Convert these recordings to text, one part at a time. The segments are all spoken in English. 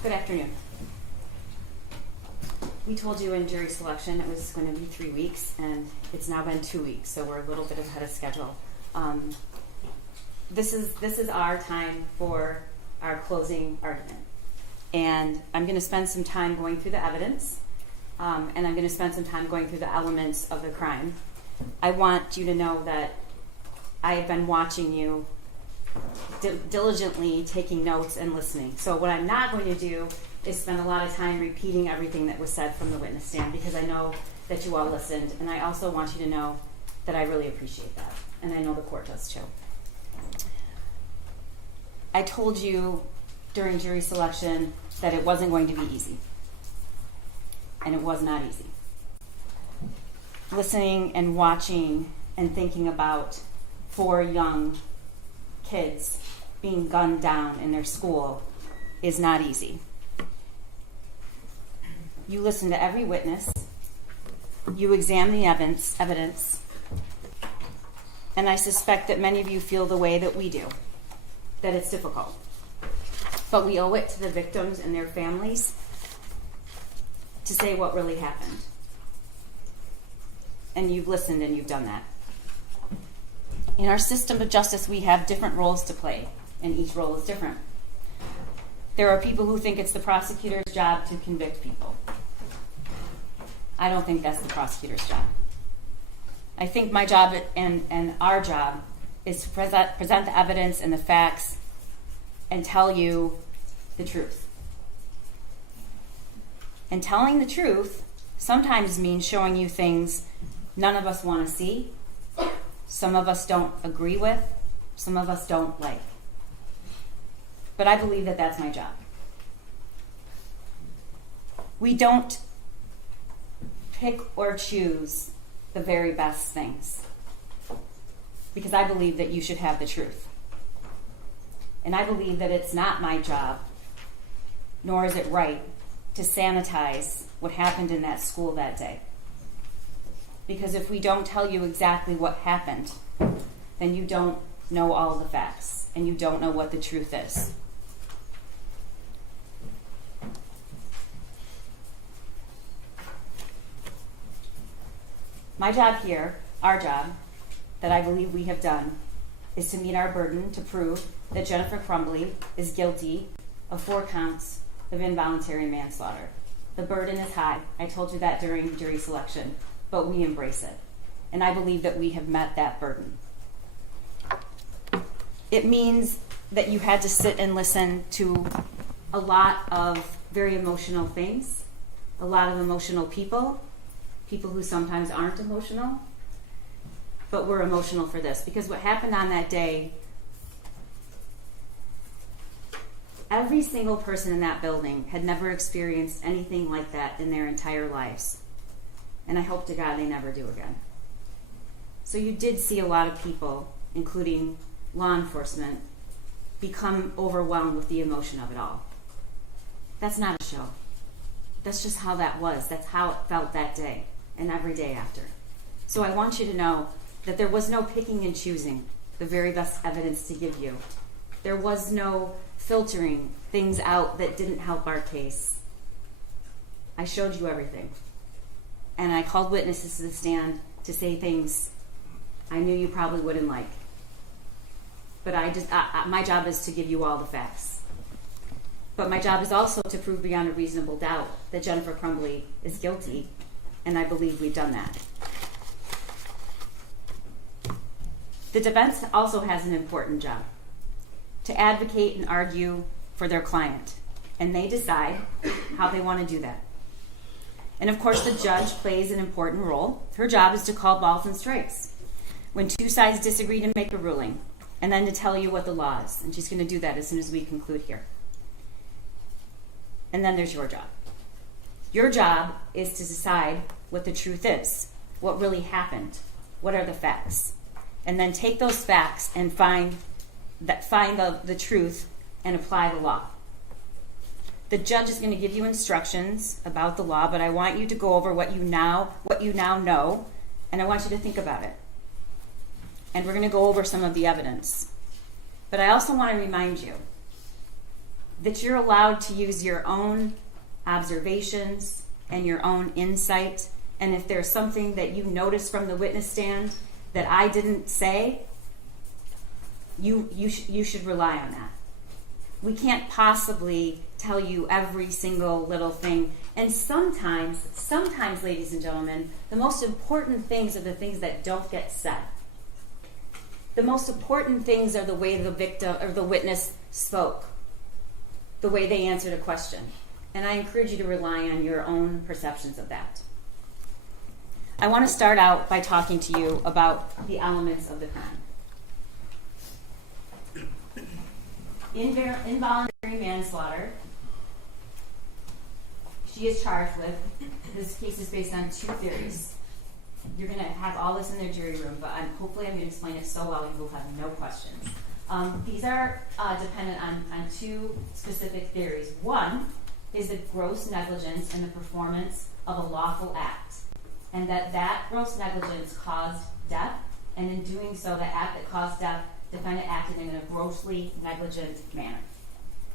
Good afternoon. We told you in jury selection it was going to be 3 weeks, and it's now been 2 weeks, so we're a little bit ahead of schedule. This is our time for our closing argument, and I'm going to spend some time going through the evidence, and I'm going to spend some time going through the elements of the crime. I want you to know that I have been watching you diligently, taking notes and listening. So what I'm not going to do is spend a lot of time repeating everything that was said from the witness stand, because I know that you all listened, and I also want you to know that I really appreciate that, and I know the court does too. I told you during jury selection that it wasn't going to be easy, and it was not easy. Listening and watching and thinking about 4 young kids being gunned down in their school is not easy. You listen to every witness, you examine the evidence, and I suspect that many of you feel the way that we do, that it's difficult. But we owe it to the victims and their families to say what really happened. And you've listened and you've done that. In our system of justice, we have different roles to play, and each role is different. There are people who think it's the prosecutor's job to convict people. I don't think that's the prosecutor's job. I think my job and our job is to present the evidence and the facts and tell you the truth. And telling the truth sometimes means showing you things none of us want to see, some of us don't agree with, some of us don't like. But I believe that that's my job. We don't pick or choose the very best things, because I believe that you should have the truth. And I believe that it's not my job, nor is it right, to sanitize what happened in that school that day. Because if we don't tell you exactly what happened, then you don't know all the facts, and you don't know what the truth is. My job here, our job, that I believe we have done, is to meet our burden to prove that Jennifer Crumbley is guilty of 4 counts of involuntary manslaughter. The burden is high. I told you that during jury selection, but we embrace it. And I believe that we have met that burden. It means that you had to sit and listen to a lot of very emotional things, a lot of emotional people who sometimes aren't emotional, but were emotional for this. Because what happened on that day, every single person in that building had never experienced anything like that in their entire lives. And I hope to God they never do again. So you did see a lot of people, including law enforcement, become overwhelmed with the emotion of it all. That's not a show. That's just how that was. That's how it felt that day and every day after. So I want you to know that there was no picking and choosing the very best evidence to give you. There was no filtering things out that didn't help our case. I showed you everything. And I called witnesses to the stand to say things I knew you probably wouldn't like. But my job is to give you all the facts. But my job is also to prove beyond a reasonable doubt that Jennifer Crumbley is guilty, and I believe we've done that. The defense also has an important job, to advocate and argue for their client, and they decide how they want to do that. And of course, the judge plays an important role. Her job is to call balls and strikes when 2 sides disagree, to make a ruling, and then to tell you what the law is. And she's going to do that as soon as we conclude here. And then there's your job. Your job is to decide what the truth is, what really happened, what are the facts, and then take those facts and find the truth and apply the law. The judge is going to give you instructions about the law, but I want you to go over what you now know, and I want you to think about it. And we're going to go over some of the evidence. But I also want to remind you that you're allowed to use your own observations and your own insight. And if there's something that you notice from the witness stand that I didn't say, you should rely on that. We can't possibly tell you every single little thing. And sometimes, ladies and gentlemen, the most important things are the things that don't get said. The most important things are the way the victim or the witness spoke, the way they answered a question. And I encourage you to rely on your own perceptions of that. I want to start out by talking to you about the elements of the crime. Involuntary manslaughter, she is charged with. This case is based on 2 theories. You're going to have all this in their jury room, but hopefully I'm going to explain it so well you will have no questions. These are dependent on 2 specific theories. One is the gross negligence in the performance of a lawful act, and that gross negligence caused death, and in doing so, the act that caused death, defendant acted in a grossly negligent manner.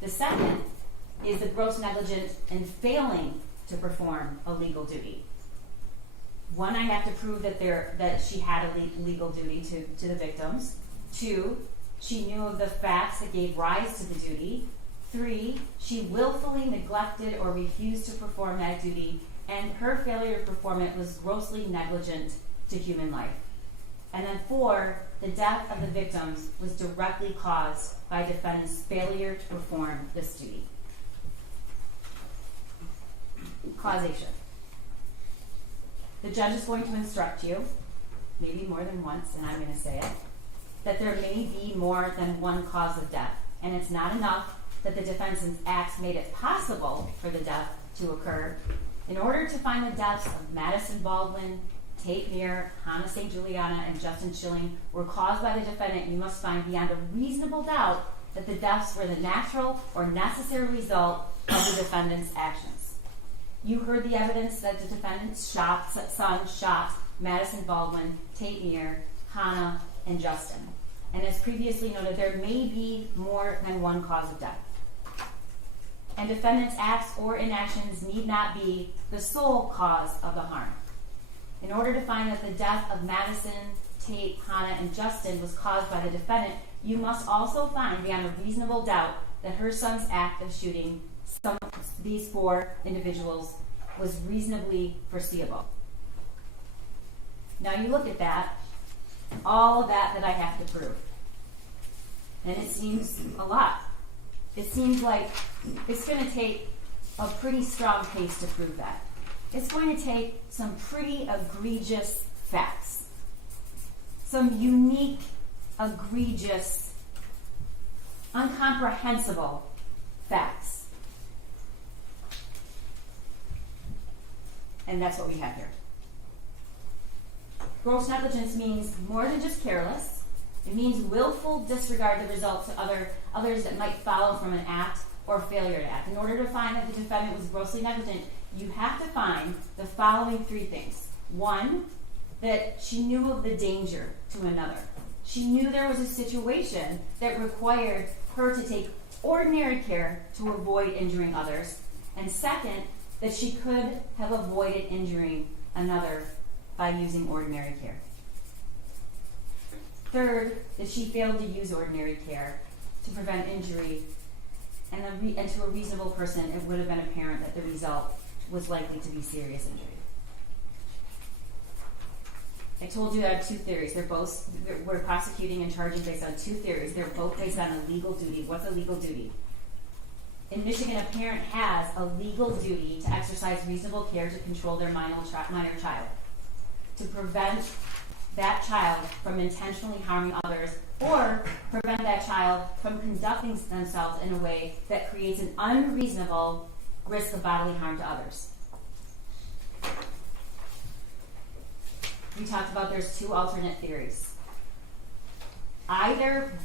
The second is the gross negligence in failing to perform a legal duty. One, I have to prove that she had a legal duty to the victims. 2, she knew of the facts that gave rise to the duty. 3, she willfully neglected or refused to perform that duty, and her failure to perform it was grossly negligent to human life. And then 4, the death of the victims was directly caused by defendant's failure to perform this duty. Causation. The judge is going to instruct you, maybe more than once, and I'm going to say it, that there may be more than one cause of death. And it's not enough that the defendant's acts made it possible for the death to occur. In order to find the deaths of Madison Baldwin, Tate Meir, Hannah St. Juliana, and Justin Schilling were caused by the defendant, you must find beyond a reasonable doubt that the deaths were the natural or necessary result of the defendant's actions. You heard the evidence that the defendant's son shot Madison Baldwin, Tate Meir, Hannah, and Justin. And as previously noted, there may be more than one cause of death. And defendant's acts or inactions need not be the sole cause of the harm. In order to find that the death of Madison, Tate, Hannah, and Justin was caused by the defendant, you must also find beyond a reasonable doubt that her son's act of shooting these 4 individuals was reasonably foreseeable. Now you look at that, all of that I have to prove. And it seems a lot. It seems like it's going to take a pretty strong case to prove that. It's going to take some pretty egregious facts. Some unique, egregious, incomprehensible facts. And that's what we have here. Gross negligence means more than just careless. It means willful disregard the results to others that might follow from an act or failure to act. In order to find that the defendant was grossly negligent, you have to find the following 3 things. 1, that she knew of the danger to another. She knew there was a situation that required her to take ordinary care to avoid injuring others. And second, that she could have avoided injuring another by using ordinary care. Third, that she failed to use ordinary care to prevent injury, and to a reasonable person, it would have been apparent that the result was likely to be serious injury. I told you I have 2 theories. We're prosecuting and charging based on 2 theories. They're both based on a legal duty. What's a legal duty? In Michigan, a parent has a legal duty to exercise reasonable care to control their minor child, to prevent that child from intentionally harming others, or prevent that child from conducting themselves in a way that creates an unreasonable risk of bodily harm to others. We talked about there's 2 alternate theories.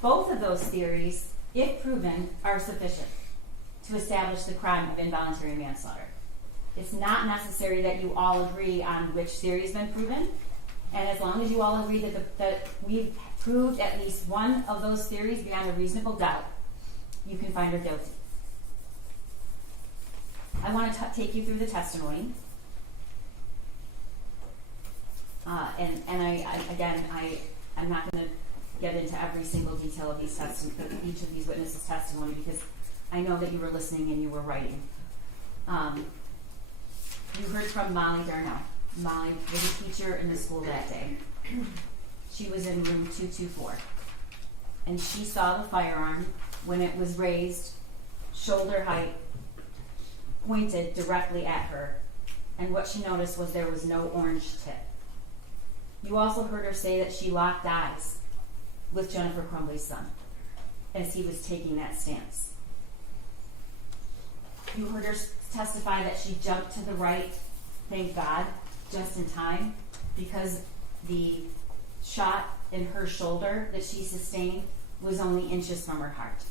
Both of those theories, if proven, are sufficient to establish the crime of involuntary manslaughter. It's not necessary that you all agree on which theory has been proven, and as long as you all agree that we've proved at least one of those theories beyond a reasonable doubt, you can find her guilty. I want to take you through the testimony. I'm not going to get into every single detail of each of these witnesses' testimony because I know that you were listening and you were writing. You heard from Molly Darnell. Molly was a teacher in the school that day. She was in room 224. And she saw the firearm when it was raised, shoulder height, pointed directly at her. And what she noticed was there was no orange tip. You also heard her say that she locked eyes with Jennifer Crumbley's son as he was taking that stance. You heard her testify that she jumped to the right, thank God, just in time, because the shot in her shoulder that she sustained was only inches from her heart.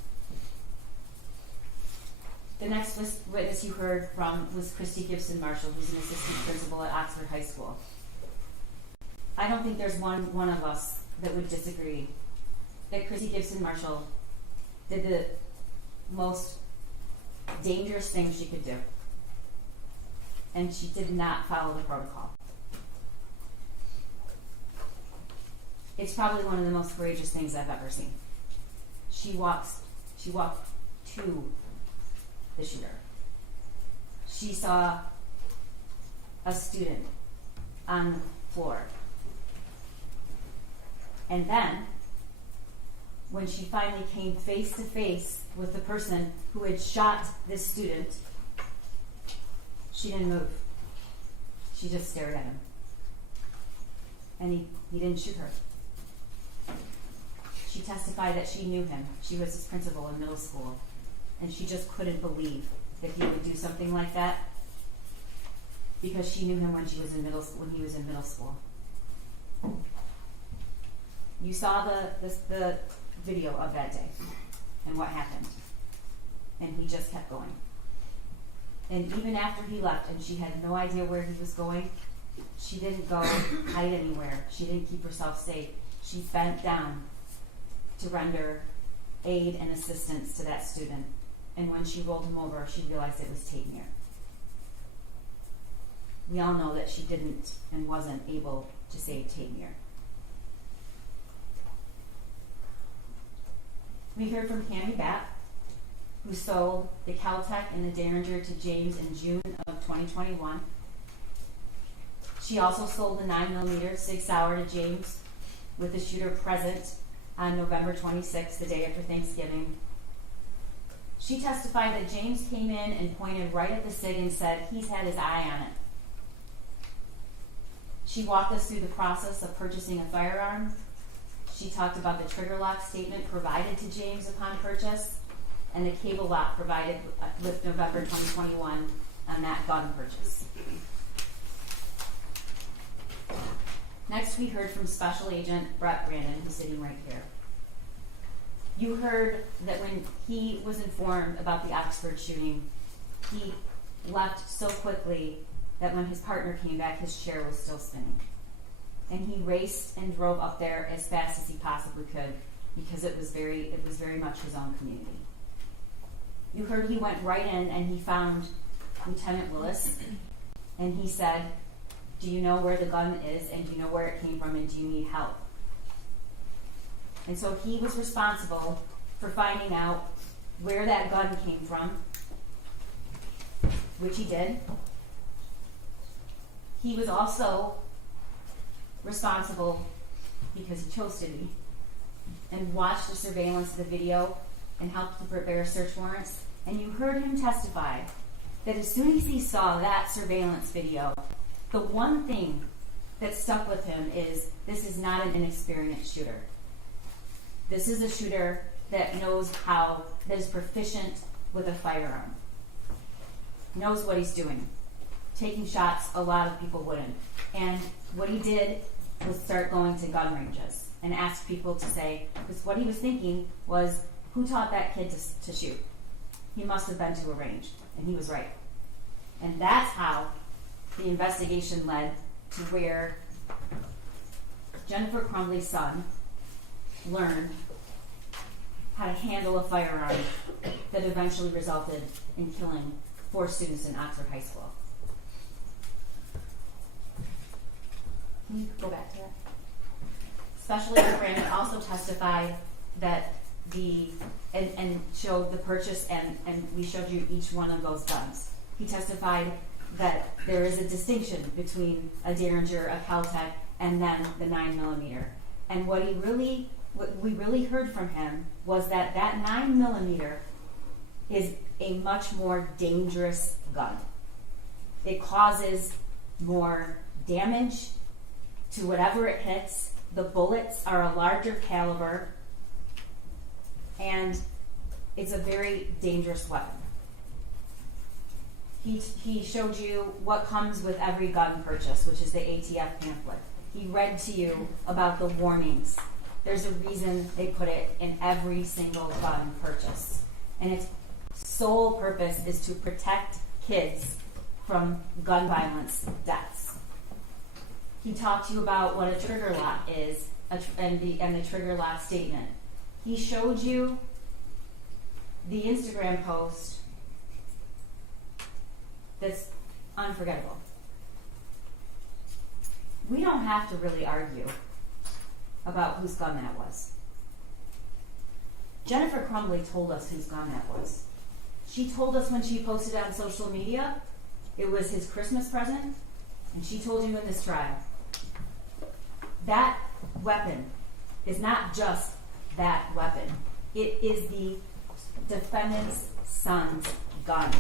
The next witness you heard from was Christy Gibson Marshall, who's an assistant principal at Oxford High School. I don't think there's one of us that would disagree that Christy Gibson Marshall did the most dangerous thing she could do. And she did not follow the protocol. It's probably one of the most courageous things I've ever seen. She walked to the shooter. She saw a student on the floor. And then, when she finally came face to face with the person who had shot this student, she didn't move. She just stared at him. And he didn't shoot her. She testified that she knew him. She was his principal in middle school. And she just couldn't believe that he would do something like that because she knew him when he was in middle school. You saw the video of that day and what happened. And he just kept going. And even after he left and she had no idea where he was going, she didn't go hide anywhere. She didn't keep herself safe. She bent down to render aid and assistance to that student. And when she rolled him over, she realized it was Tate-Mir. We all know that she didn't and wasn't able to save Tate-Mir. We heard from Cammie Batt, who sold the Caltech and the Derringer to James in June of 2021. She also sold the 9mm Sig Sauer to James with the shooter present on November 26th, the day after Thanksgiving. She testified that James came in and pointed right at the Sig and said he's had his eye on it. She walked us through the process of purchasing a firearm. She talked about the trigger lock statement provided to James upon purchase and the cable lock provided with November 2021 on that gun purchase. Next, we heard from Special Agent Brett Brandon, who's sitting right here. You heard that when he was informed about the Oxford shooting, he left so quickly that when his partner came back, his chair was still spinning. And he raced and drove up there as fast as he possibly could because it was very much his own community. You heard he went right in and he found Lieutenant Willis and he said, "Do you know where the gun is and do you know where it came from and do you need help?" And so he was responsible for finding out where that gun came from, which he did. He was also responsible, because he chose to be, and watched the surveillance of the video and helped to prepare search warrants. And you heard him testify that as soon as he saw that surveillance video, the one thing that stuck with him is this is not an inexperienced shooter. This is a shooter that that is proficient with a firearm, knows what he's doing. Taking shots, a lot of people wouldn't. And what he did was start going to gun ranges and ask people to say, because what he was thinking was, who taught that kid to shoot? He must have been to a range. And he was right. And that's how the investigation led to where Jennifer Crumbley's son learned how to handle a firearm that eventually resulted in killing 4 students in Oxford High School. Can you go back to that? Special Agent Brandon also testified that and showed the purchase, and we showed you each one of those guns. He testified that there is a distinction between a Derringer, a Caltech, and then the 9mm. And what we really heard from him was that 9mm is a much more dangerous gun. It causes more damage to whatever it hits. The bullets are a larger caliber, and it's a very dangerous weapon. He showed you what comes with every gun purchase, which is the ATF pamphlet. He read to you about the warnings. There's a reason they put it in every single gun purchase. And its sole purpose is to protect kids from gun violence deaths. He talked to you about what a trigger lock is and the trigger lock statement. He showed you the Instagram post that's unforgettable. We don't have to really argue about whose gun that was. Jennifer Crumbley told us whose gun that was. She told us when she posted it on social media, it was his Christmas present, and she told you in this trial. That weapon is not just that weapon. It is the defendant's son's gun.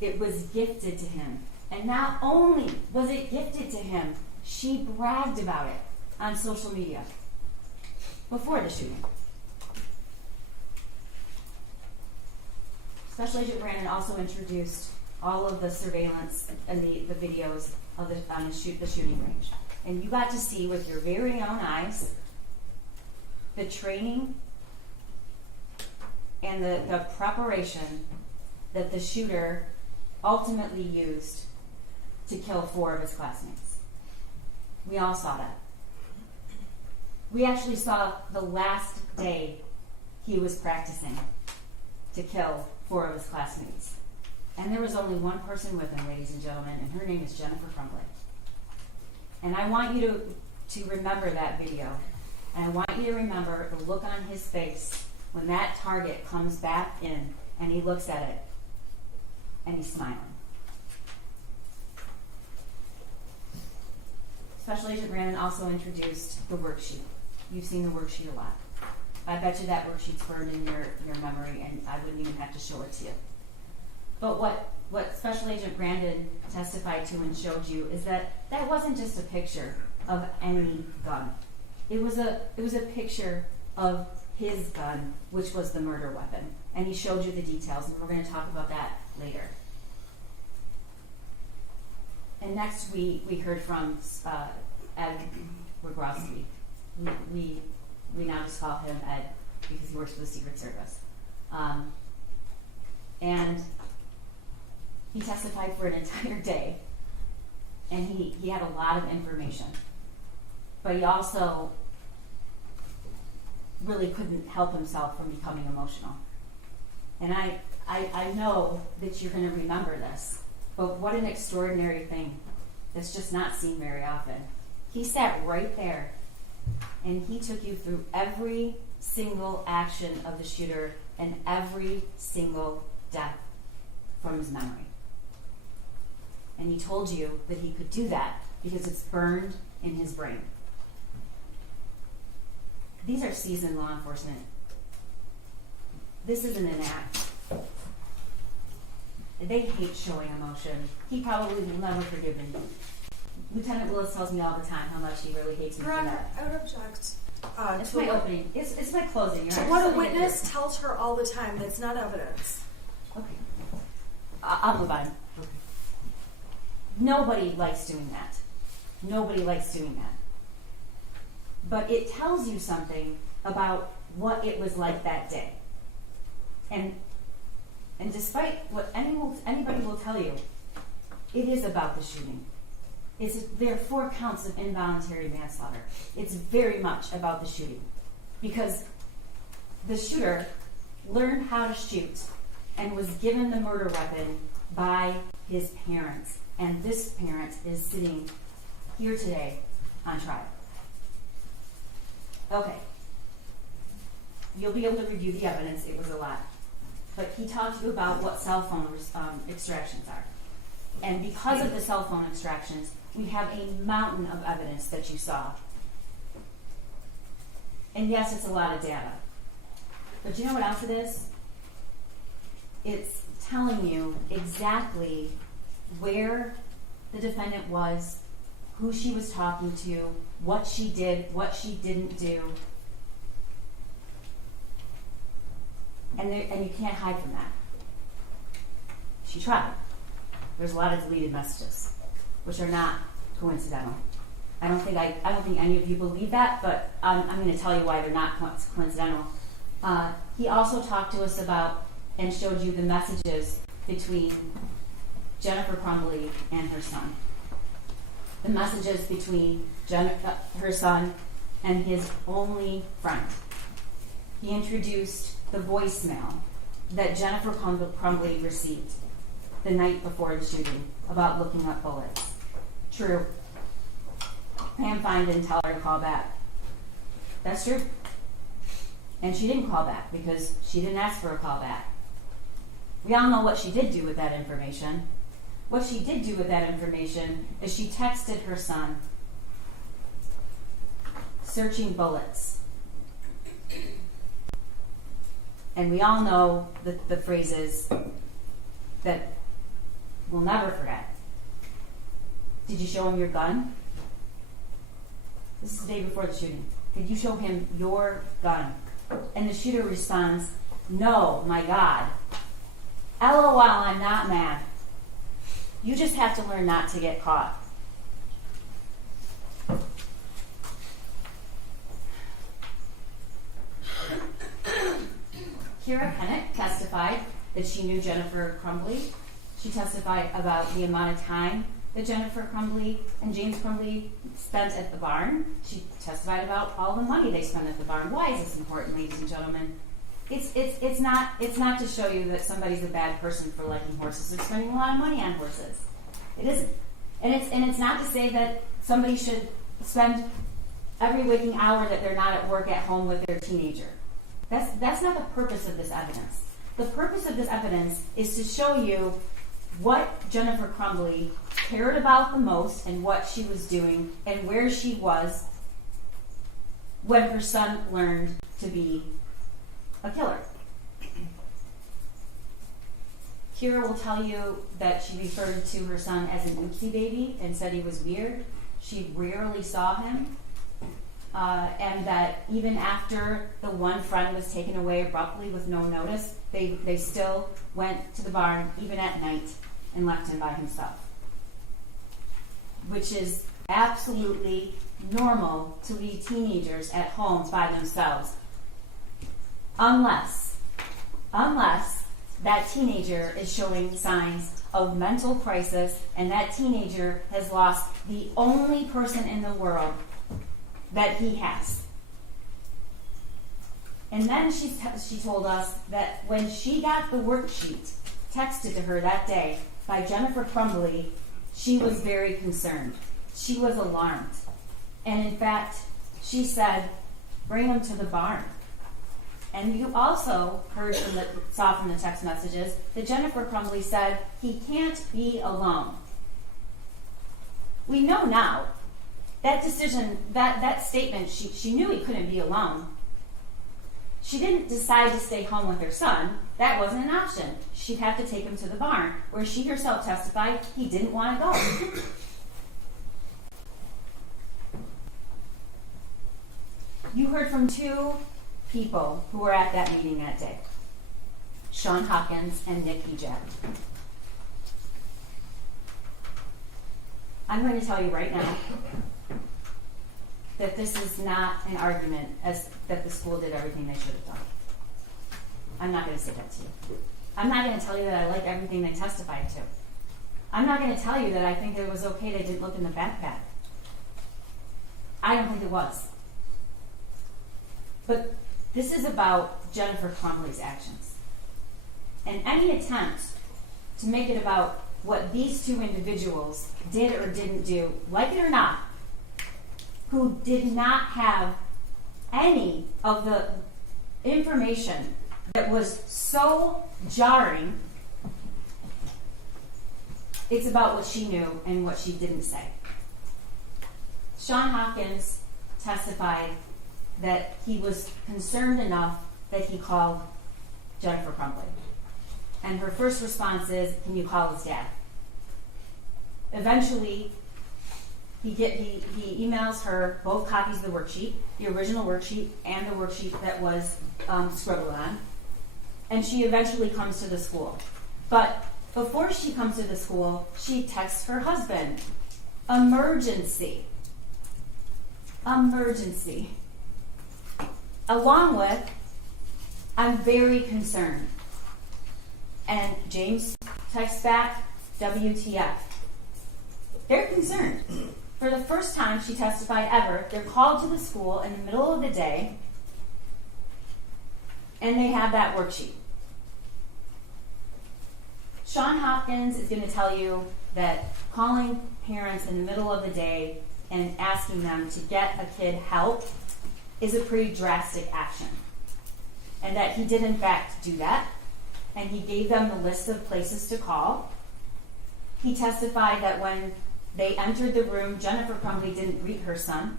It was gifted to him. And not only was it gifted to him, she bragged about it on social media before the shooting. Special Agent Brandon also introduced all of the surveillance and the videos of the shooting range. And you got to see with your very own eyes the training and the preparation that the shooter ultimately used to kill 4 of his classmates. We all saw that. We actually saw the last day he was practicing to kill 4 of his classmates. And there was only one person with him, ladies and gentlemen, and her name is Jennifer Crumbley. And I want you to remember that video. And I want you to remember the look on his face when that target comes back in and he looks at it and he's smiling. Special Agent Brandon also introduced the worksheet. You've seen the worksheet a lot. I bet you that worksheet's burned in your memory, and I wouldn't even have to show it to you. But what Special Agent Brandon testified to and showed you is that wasn't just a picture of any gun. It was a picture of his gun, which was the murder weapon. And he showed you the details, and we're going to talk about that later. And next we heard from Ed Wygrowski. We now just call him Ed because he works for the Secret Service. And he testified for an entire day, and he had a lot of information. But he also really couldn't help himself from becoming emotional. And I know that you're going to remember this, but what an extraordinary thing that's just not seen very often. He sat right there, and he took you through every single action of the shooter and every single death from his memory. And he told you that he could do that because it's burned in his brain. These are seasoned law enforcement. This isn't an act. They hate showing emotion. He probably will never forgive me. Lieutenant Willis tells me all the time how much he really hates me for that. I would object. It's my opening. It's my closing. To what a witness tells her all the time. That's not evidence. Okay. I'll move on. Okay. Nobody likes doing that. Nobody likes doing that. But it tells you something about what it was like that day. And despite what anybody will tell you, it is about the shooting. There are 4 counts of involuntary manslaughter. It's very much about the shooting. Because the shooter learned how to shoot and was given the murder weapon by his parents. And this parent is sitting here today on trial. Okay. You'll be able to review the evidence. It was a lot. But he talked to you about what cell phone extractions are. And because of the cell phone extractions, we have a mountain of evidence that you saw. And yes, it's a lot of data. But you know what else it is? It's telling you exactly where the defendant was, who she was talking to, what she did, what she didn't do. And you can't hide from that. She tried. There's a lot of deleted messages, which are not coincidental. I don't think any of you believe that, but I'm going to tell you why they're not coincidental. He also talked to us about and showed you the messages between Jennifer Crumbley and her son. The messages between her son and his only friend. He introduced the voicemail that Jennifer Crumbley received the night before the shooting about looking up bullets. True. Pam Fine didn't tell her to call back. That's true. And she didn't call back because she didn't ask for a call back. We all know what she did do with that information. What she did do with that information is she texted her son, searching bullets. And we all know the phrases that we'll never forget. Did you show him your gun? This is the day before the shooting. Did you show him your gun? And the shooter responds, no, my God. LOL, I'm not mad. You just have to learn not to get caught. Kira Kennett testified that she knew Jennifer Crumbley. She testified about the amount of time that Jennifer Crumbley and James Crumbley spent at the barn. She testified about all the money they spent at the barn. Why is this important, ladies and gentlemen? It's not to show you that somebody's a bad person for liking horses or spending a lot of money on horses. It isn't. And it's not to say that somebody should spend every waking hour that they're not at work at home with their teenager. That's not the purpose of this evidence. The purpose of this evidence is to show you what Jennifer Crumbley cared about the most and what she was doing and where she was when her son learned to be a killer. Kira will tell you that she referred to her son as an oopsie baby and said he was weird. She rarely saw him. And that even after the one friend was taken away abruptly with no notice, they still went to the barn, even at night, and left him by himself. Which is absolutely normal to leave teenagers at home by themselves. Unless that teenager is showing signs of mental crisis and that teenager has lost the only person in the world that he has. And then she told us that when she got the worksheet texted to her that day by Jennifer Crumbley, she was very concerned. She was alarmed. And in fact, she said, bring him to the barn. And you also saw from the text messages that Jennifer Crumbley said, he can't be alone. We know now that decision, that statement, she knew he couldn't be alone. She didn't decide to stay home with her son. That wasn't an option. She'd have to take him to the barn, where she herself testified he didn't want to go. You heard from two people who were at that meeting that day, Sean Hopkins and Nick Ejab. I'm going to tell you right now that this is not an argument that the school did everything they should have done. I'm not going to say that to you. I'm not going to tell you that I like everything they testified to. I'm not going to tell you that I think it was okay they didn't look in the backpack. I don't think it was. But this is about Jennifer Crumbley's actions. And any attempt to make it about what these two individuals did or didn't do, like it or not, who did not have any of the information that was so jarring. It's about what she knew and what she didn't say. Sean Hopkins testified that he was concerned enough that he called Jennifer Crumbley. And her first response is, can you call his dad? Eventually, he emails her both copies of the worksheet, the original worksheet and the worksheet that was scribbled on. And she eventually comes to the school. But before she comes to the school, she texts her husband, emergency. Emergency. Along with, I'm very concerned. And James texts back, WTF. They're concerned. For the first time she testified ever, they're called to the school in the middle of the day, and they have that worksheet. Sean Hopkins is going to tell you that calling parents in the middle of the day and asking them to get a kid help is a pretty drastic action. And that he did in fact do that. And he gave them the list of places to call. He testified that when they entered the room, Jennifer Crumbley didn't greet her son.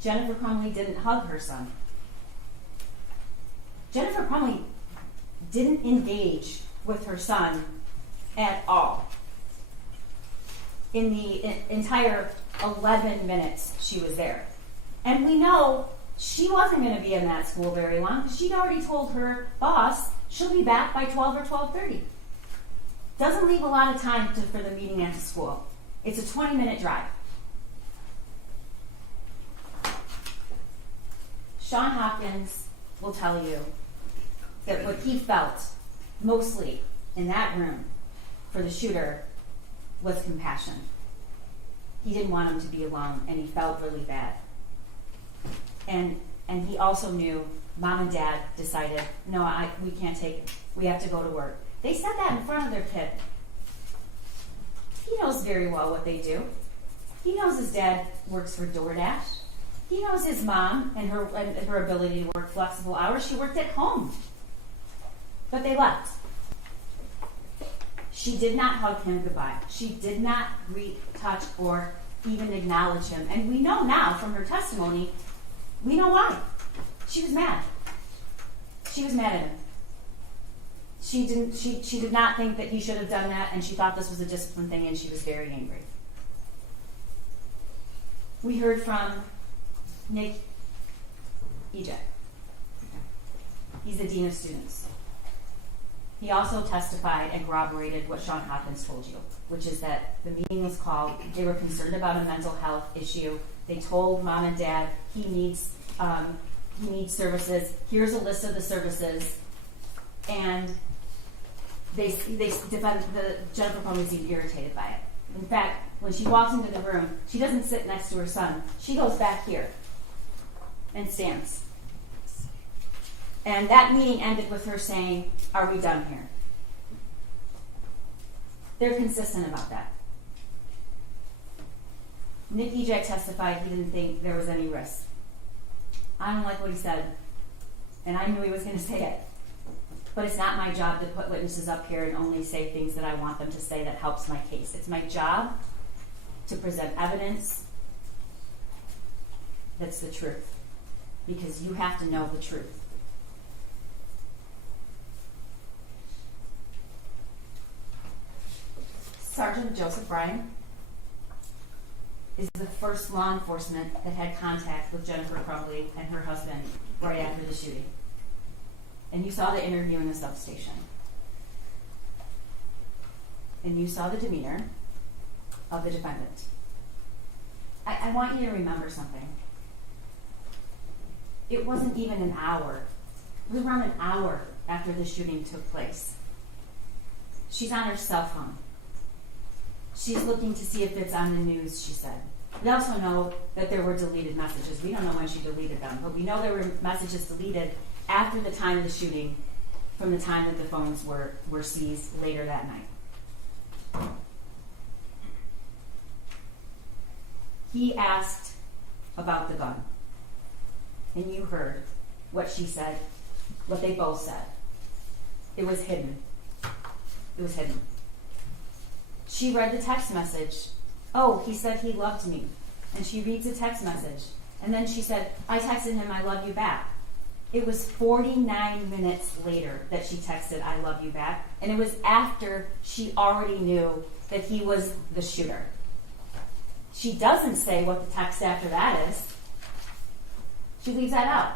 Jennifer Crumbley didn't hug her son. Jennifer Crumbley didn't engage with her son at all. In the entire 11 minutes she was there. And we know she wasn't going to be in that school very long because she'd already told her boss she'll be back by 12 or 12:30. Doesn't leave a lot of time for the meeting and to school. It's a 20-minute drive. Sean Hopkins will tell you that what he felt mostly in that room for the shooter was compassion. He didn't want him to be alone, and he felt really bad. And he also knew Mom and Dad decided, no, we can't take it. We have to go to work. They said that in front of their kid. He knows very well what they do. He knows his dad works for DoorDash. He knows his mom and her ability to work flexible hours. She worked at home. But they left. She did not hug him goodbye. She did not greet, touch, or even acknowledge him. And we know now from her testimony, we know why. She was mad. She was mad at him. She did not think that he should have done that, and she thought this was a discipline thing, and she was very angry. We heard from Nick Ejek. He's the Dean of Students. He also testified and corroborated what Sean Hopkins told you, which is that the meeting was called, they were concerned about a mental health issue. They told Mom and Dad he needs services. Here's a list of the services. And Jennifer Crumbley seemed irritated by it. In fact, when she walks into the room, she doesn't sit next to her son. She goes back here and stands. And that meeting ended with her saying, are we done here? They're consistent about that. Nick Ejek testified he didn't think there was any risk. I don't like what he said, and I knew he was going to say it. But it's not my job to put witnesses up here and only say things that I want them to say that helps my case. It's my job to present evidence that's the truth, because you have to know the truth. Sergeant Joseph Bryan is the first law enforcement that had contact with Jennifer Crumbley and her husband right after the shooting. And you saw the interview in the substation. And you saw the demeanor of the defendant. I want you to remember something. It wasn't even an hour. It was around an hour after the shooting took place. She's on her cell phone. She's looking to see if it's on the news, she said. We also know that there were deleted messages. We don't know when she deleted them, but we know there were messages deleted after the time of the shooting from the time that the phones were seized later that night. He asked about the gun, and you heard what she said, what they both said. It was hidden. It was hidden. She read the text message. Oh, he said he loved me. And she reads the text message. And then she said, I texted him, I love you back. It was 49 minutes later that she texted, I love you back. And it was after she already knew that he was the shooter. She doesn't say what the text after that is. She leaves that out.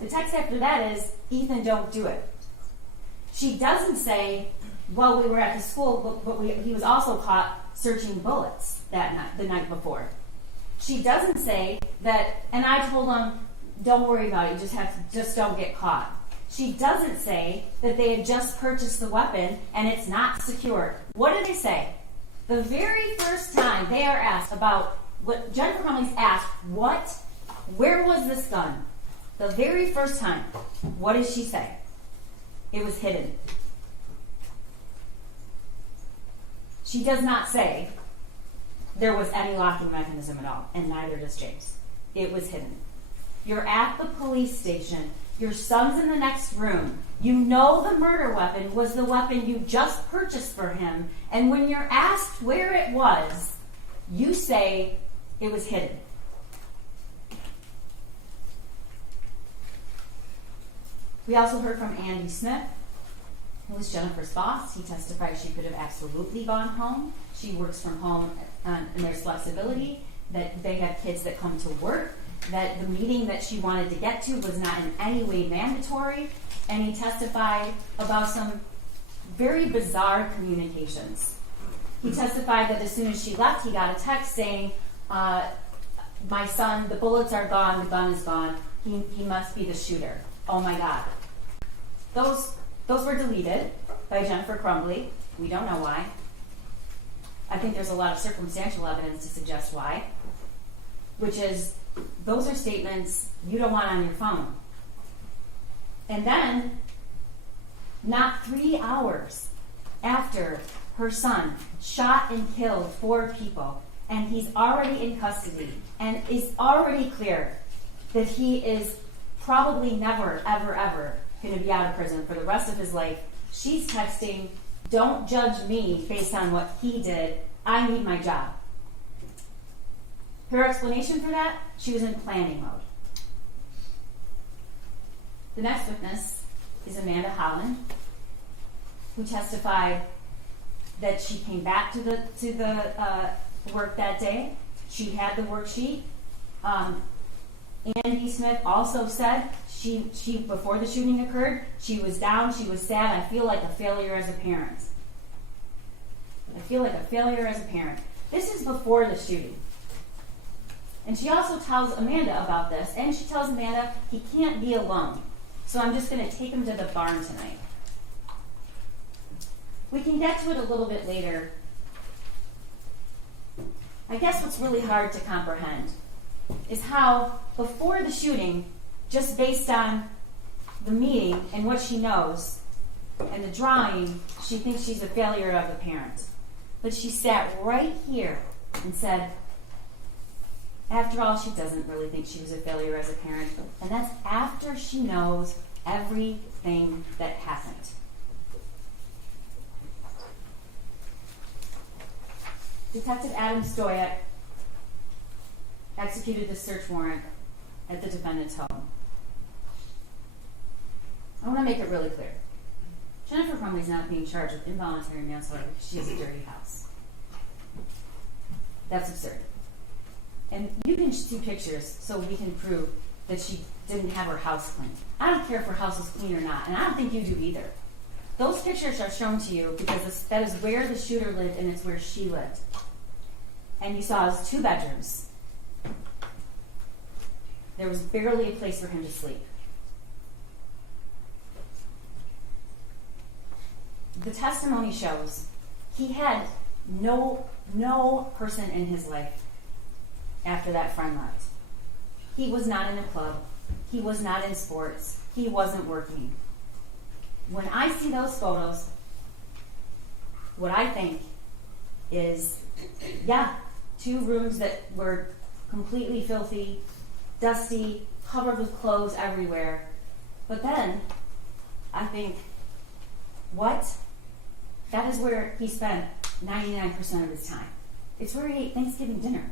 The text after that is, Ethan, don't do it. She doesn't say, well, we were at the school, but he was also caught searching bullets that night, the night before. She doesn't say that, and I told him, don't worry about it, just don't get caught. She doesn't say that they had just purchased the weapon and it's not secured. What do they say? The very first time they are asked about what Jennifer Crumbley's asked, where was this gun? The very first time, what does she say? It was hidden. She does not say there was any locking mechanism at all, and neither does James. It was hidden. You're at the police station. Your son's in the next room. You know the murder weapon was the weapon you just purchased for him, and when you're asked where it was, you say it was hidden. We also heard from Andy Smith, who was Jennifer's boss. He testified she could have absolutely gone home. She works from home, and there's flexibility, that they have kids that come to work, that the meeting that she wanted to get to was not in any way mandatory, and he testified about some very bizarre communications. He testified that as soon as she left, he got a text saying, my son, the bullets are gone, the gun is gone, he must be the shooter. Oh my God. Those were deleted by Jennifer Crumbley. We don't know why. I think there's a lot of circumstantial evidence to suggest why, which is those are statements you don't want on your phone. And then, not 3 hours after her son shot and killed 4 people, and he's already in custody, and it's already clear that he is probably never, ever, ever going to be out of prison for the rest of his life, she's texting, don't judge me based on what he did. I need my job. Her explanation for that, she was in planning mode. The next witness is Amanda Holland, who testified that she came back to the work that day. She had the worksheet. Andy Smith also said she before the shooting occurred, she was down, she was sad. I feel like a failure as a parent. This is before the shooting. And she also tells Amanda about this, and she tells Amanda he can't be alone. So I'm just going to take him to the barn tonight. We can get to it a little bit later. I guess what's really hard to comprehend is how, before the shooting, just based on the meeting and what she knows and the drawing, she thinks she's a failure of a parent. But she sat right here and said, after all, she doesn't really think she was a failure as a parent. And that's after she knows everything that happened. Detective Adam Stoyak executed the search warrant at the defendant's home. I want to make it really clear. Jennifer Crumbley's not being charged with involuntary manslaughter because she has a dirty house. That's absurd. And you can see pictures so we can prove that she didn't have her house clean. I don't care if her house is clean or not, and I don't think you do either. Those pictures are shown to you because that is where the shooter lived and it's where she lived. And you saw his 2 bedrooms. There was barely a place for him to sleep. The testimony shows he had no person in his life after that friend left. He was not in a club. He was not in sports. He wasn't working. When I see those photos, what I think is, yeah, 2 rooms that were completely filthy, dusty, covered with clothes everywhere. But then I think, what? That is where he spent 99% of his time. It's where he ate Thanksgiving dinner,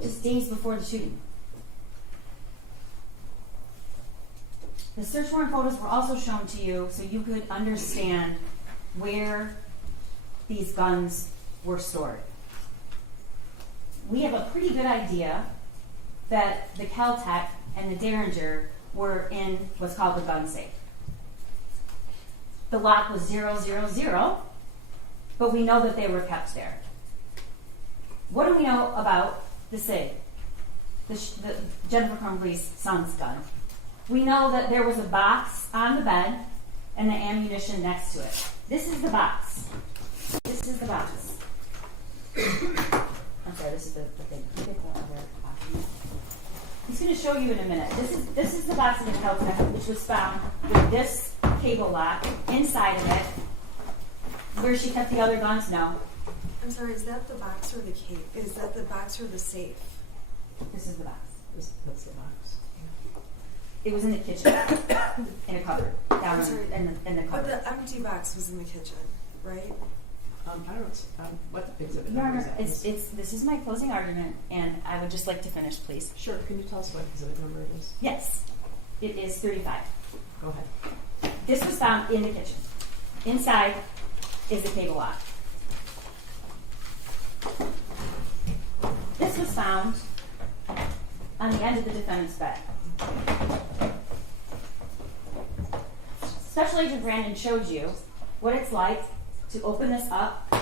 just days before the shooting. The search warrant photos were also shown to you so you could understand where these guns were stored. We have a pretty good idea that the Kel-Tec and the Derringer were in what's called the gun safe. The lock was 000, but we know that they were kept there. What do we know about the safe, the Jennifer Crumbley's son's gun? We know that there was a box on the bed and the ammunition next to it. This is the box. This is the box. I'm sorry, this is the thing. He's going to show you in a minute. This is the box of the Kel-Tec, which was found with this cable lock inside of it. Where she kept the other guns? No. I'm sorry, is that the box or the cape? Is that the box or the safe? This is the box. That's the box. It was in the kitchen, in a cupboard, down in the But cupboard. the empty box was in the kitchen, right? I don't. What exhibit Your number Honor, is that? this is my closing argument, and I would just like to finish, please. Sure. Can you tell us what exhibit number it is? Yes, it is 35. Go ahead. This was found in the kitchen. Inside is the cable lock. This was found on the end of the defendant's bed. Special Agent Brandon showed you what it's like to open this up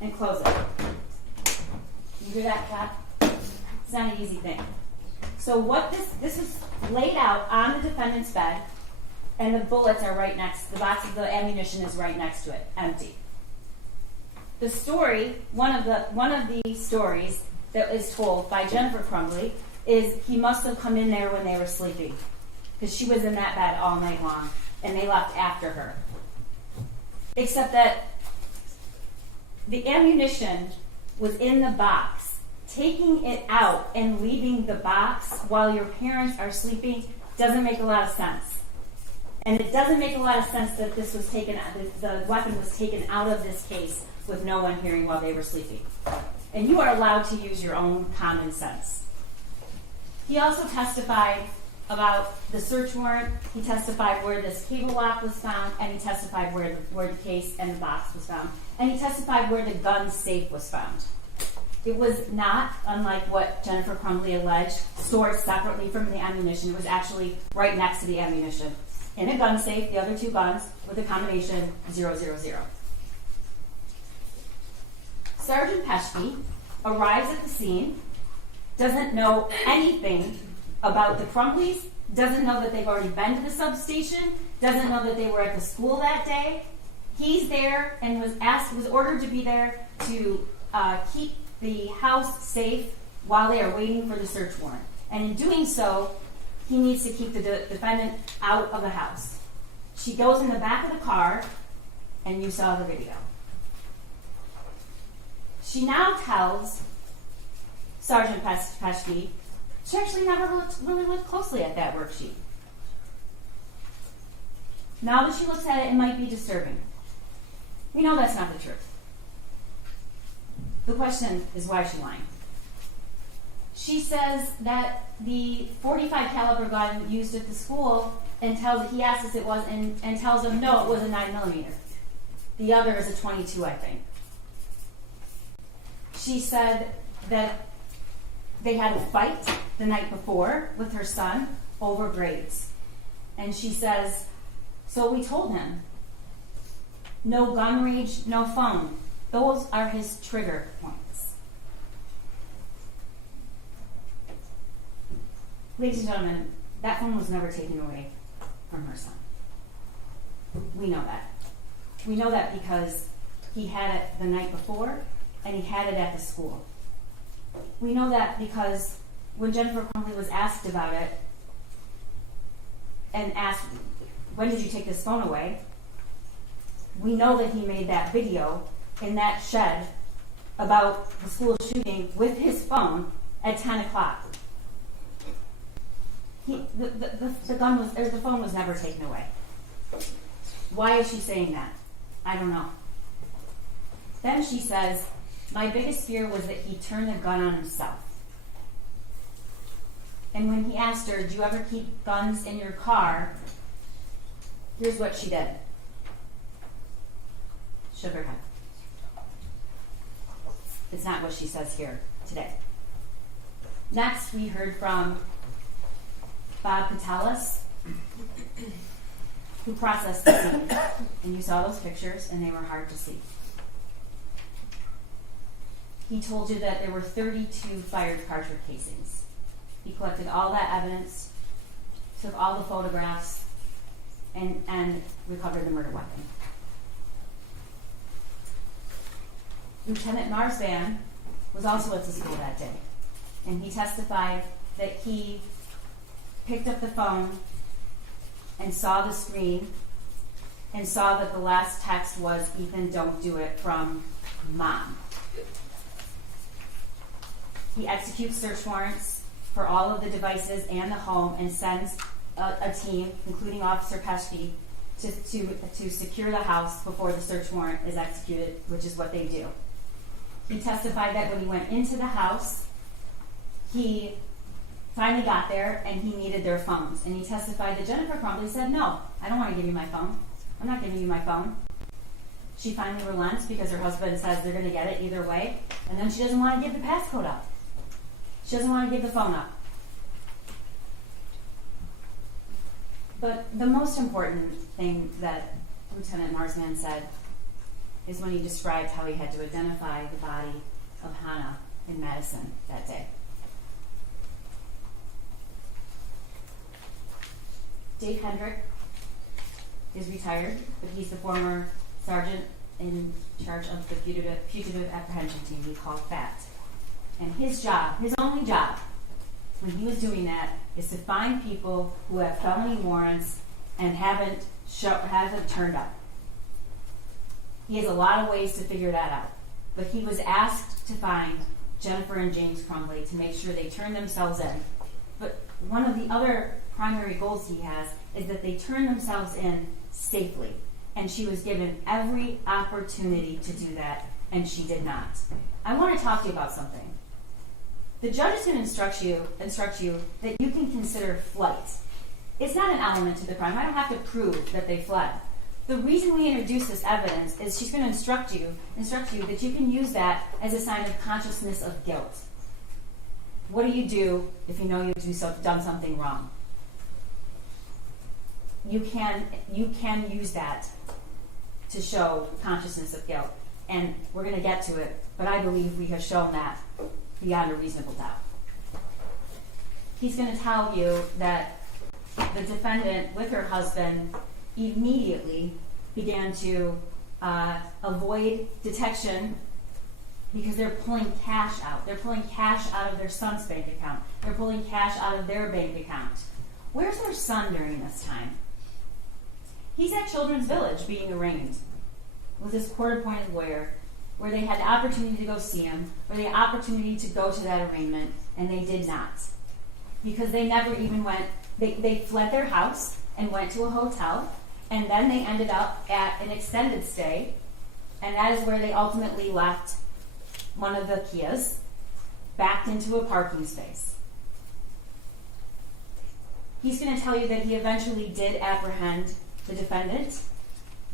and close it. You hear that clap? It's not an easy thing. So what this was laid out on the defendant's bed, and the bullets are right next, the box of the ammunition is right next to it, empty. The story, one of the stories that is told by Jennifer Crumbley is he must have come in there when they were sleeping, because she was in that bed all night long, and they left after her. Except that the ammunition was in the box. Taking it out and leaving the box while your parents are sleeping doesn't make a lot of sense. And it doesn't make a lot of sense that this was taken, the weapon was taken out of this case with no one hearing while they were sleeping. And you are allowed to use your own common sense. He also testified about the search warrant. He testified where this cable lock was found, and he testified where the case and the box was found. And he testified where the gun safe was found. It was not, unlike what Jennifer Crumbley alleged, stored separately from the ammunition. It was actually right next to the ammunition. In a gun safe, the other 2 guns with a combination 000. Sergeant Peschke arrives at the scene, doesn't know anything about the Crumbleys, doesn't know that they've already been to the substation, doesn't know that they were at the school that day. He's there and was ordered to be there to keep the house safe while they are waiting for the search warrant. And in doing so, he needs to keep the defendant out of the house. She goes in the back of the car, and you saw the video. She now tells Sergeant Peschke she actually never really looked closely at that worksheet. Now that she looks at it, it might be disturbing. We know that's not the truth. The question is, why is she lying? She says that the .45 caliber gun used at the school, and he asks us it was, and tells him no, it was a 9mm. The other is a .22, I think. She said that they had a fight the night before with her son over grades. And she says, so we told him, no gun rage, no phone. Those are his trigger points. Ladies and gentlemen, that phone was never taken away from her son. We know that. We know that because he had it the night before, and he had it at the school. We know that because when Jennifer Crumbley was asked about it, and asked, when did you take this phone away? we know that he made that video in that shed about the school shooting with his phone at 10 o'clock. The gun was, or the phone was never taken away. Why is she saying that? I don't know. Then she says, my biggest fear was that he turned the gun on himself. And when he asked her, do you ever keep guns in your car? Here's what she did. Shook her head. It's not what she says here today. Next, we heard from Bob Patelis, who processed the scene. And you saw those pictures, and they were hard to see. He told you that there were 32 fired cartridge casings. He collected all that evidence, took all the photographs, and recovered the murder weapon. Lieutenant Marsvan was also at the school that day, and he testified that he picked up the phone and saw the screen and saw that the last text was, Ethan, don't do it, from Mom. He executes search warrants for all of the devices and the home and sends a team, including Officer Peschke, to secure the house before the search warrant is executed, which is what they do. He testified that when he went into the house, he finally got there and he needed their phones. And he testified that Jennifer Crumbley said, no, I don't want to give you my phone. I'm not giving you my phone. She finally relents because her husband says they're going to get it either way. And then she doesn't want to give the passcode up. She doesn't want to give the phone up. But the most important thing that Lieutenant Marsman said is when he described how he had to identify the body of Hannah in Madison that day. Dave Hendrick is retired, but he's the former sergeant in charge of the fugitive apprehension team we call FAT. And his job, his only job, when he was doing that, is to find people who have felony warrants and haven't turned up. He has a lot of ways to figure that out. But he was asked to find Jennifer and James Crumbley to make sure they turn themselves in. But one of the other primary goals he has is that they turn themselves in safely. And she was given every opportunity to do that, and she did not. I want to talk to you about something. The judge is going to instruct you that you can consider flight. It's not an element to the crime. I don't have to prove that they fled. The reason we introduce this evidence is she's going to instruct you that you can use that as a sign of consciousness of guilt. What do you do if you know you've done something wrong? You can use that to show consciousness of guilt. And we're going to get to it, but I believe we have shown that beyond a reasonable doubt. He's going to tell you that the defendant, with her husband, immediately began to avoid detection because they're pulling cash out. They're pulling cash out of their son's bank account. They're pulling cash out of their bank account. Where's their son during this time? He's at Children's Village being arraigned with this court-appointed lawyer, where they had the opportunity to go see him, or the opportunity to go to that arraignment, and they did not. Because they never even went, they fled their house and went to a hotel, and then they ended up at an extended stay, and that is where they ultimately left one of the Kias, backed into a parking space. He's going to tell you that he eventually did apprehend the defendant.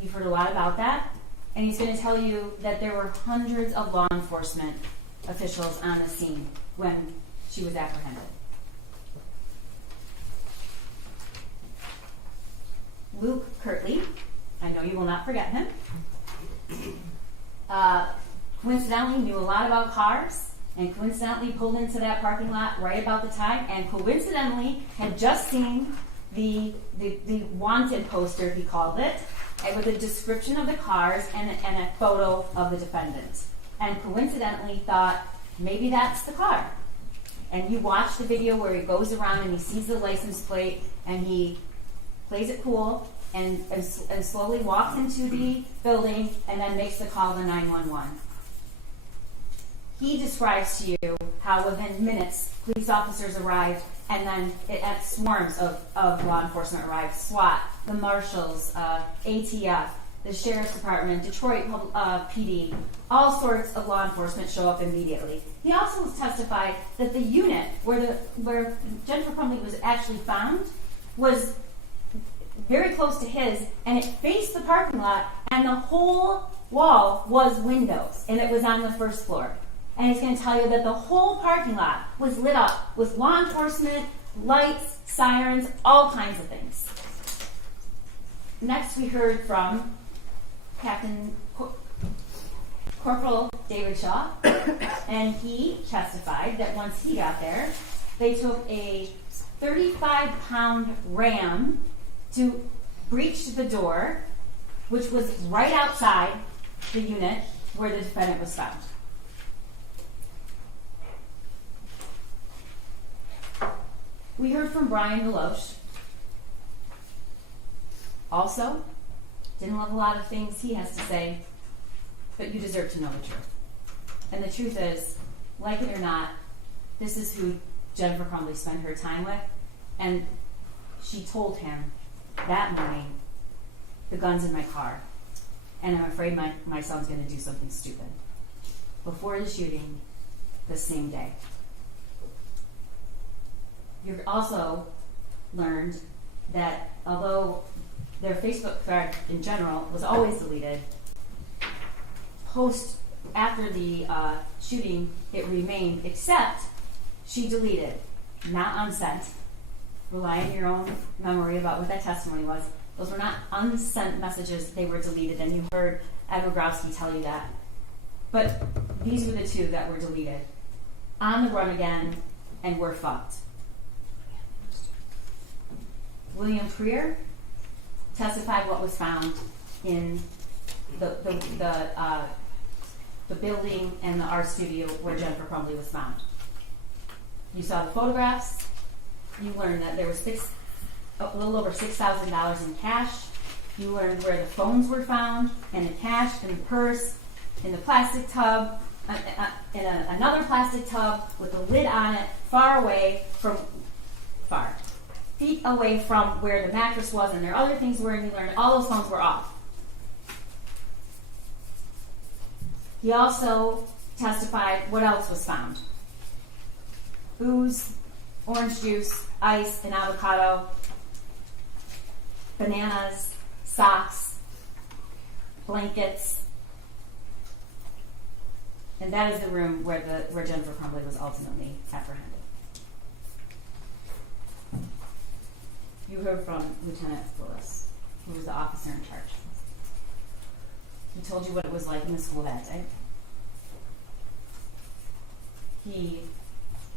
You've heard a lot about that. And he's going to tell you that there were hundreds of law enforcement officials on the scene when she was apprehended. Luke Kirtley, I know you will not forget him, coincidentally knew a lot about cars, and coincidentally pulled into that parking lot right about the time, and coincidentally had just seen the wanted poster, he called it, with a description of the cars and a photo of the defendant. And coincidentally thought, maybe that's the car. And you watch the video where he goes around and he sees the license plate and he plays it cool and slowly walks into the building and then makes the call to 911. He describes to you how within minutes police officers arrived, and then swarms of law enforcement arrived. SWAT, the marshals, ATF, the sheriff's department, Detroit PD, all sorts of law enforcement show up immediately. He also testified that the unit where Jennifer Crumbley was actually found was very close to his, and it faced the parking lot, and the whole wall was windows, and it was on the first floor. And he's going to tell you that the whole parking lot was lit up with law enforcement, lights, sirens, all kinds of things. Next, we heard from Corporal David Shaw, and he testified that once he got there, they took a 35-pound ram to breach the door, which was right outside the unit where the defendant was found. We heard from Brian Deloche. Also, didn't love a lot of things he has to say, but you deserve to know the truth. And the truth is, like it or not, this is who Jennifer Crumbley spent her time with, and she told him that morning, the gun's in my car, and I'm afraid my son's going to do something stupid. Before the shooting, the same day. You also learned that although their Facebook thread in general was always deleted, after the shooting, it remained, except she deleted, not unsent. Rely on your own memory about what that testimony was. Those were not unsent messages, they were deleted, and you heard Ed Rogrowski tell you that. But these were the two that were deleted. On the run again, and we're fucked. William Freer testified what was found in the building and the art studio where Jennifer Crumbley was found. You saw the photographs. You learned that there was a little over $6,000 in cash. You learned where the phones were found, and the cash, and the purse, in the plastic tub, in another plastic tub with a lid on it, feet away from where the mattress was, and there are other things where you learned all those phones were off. He also testified what else was found. Booze, orange juice, ice, and avocado, bananas, socks, blankets, and that is the room where Jennifer Crumbley was ultimately apprehended. You heard from Lieutenant Willis, who was the officer in charge. He told you what it was like in the school that day. He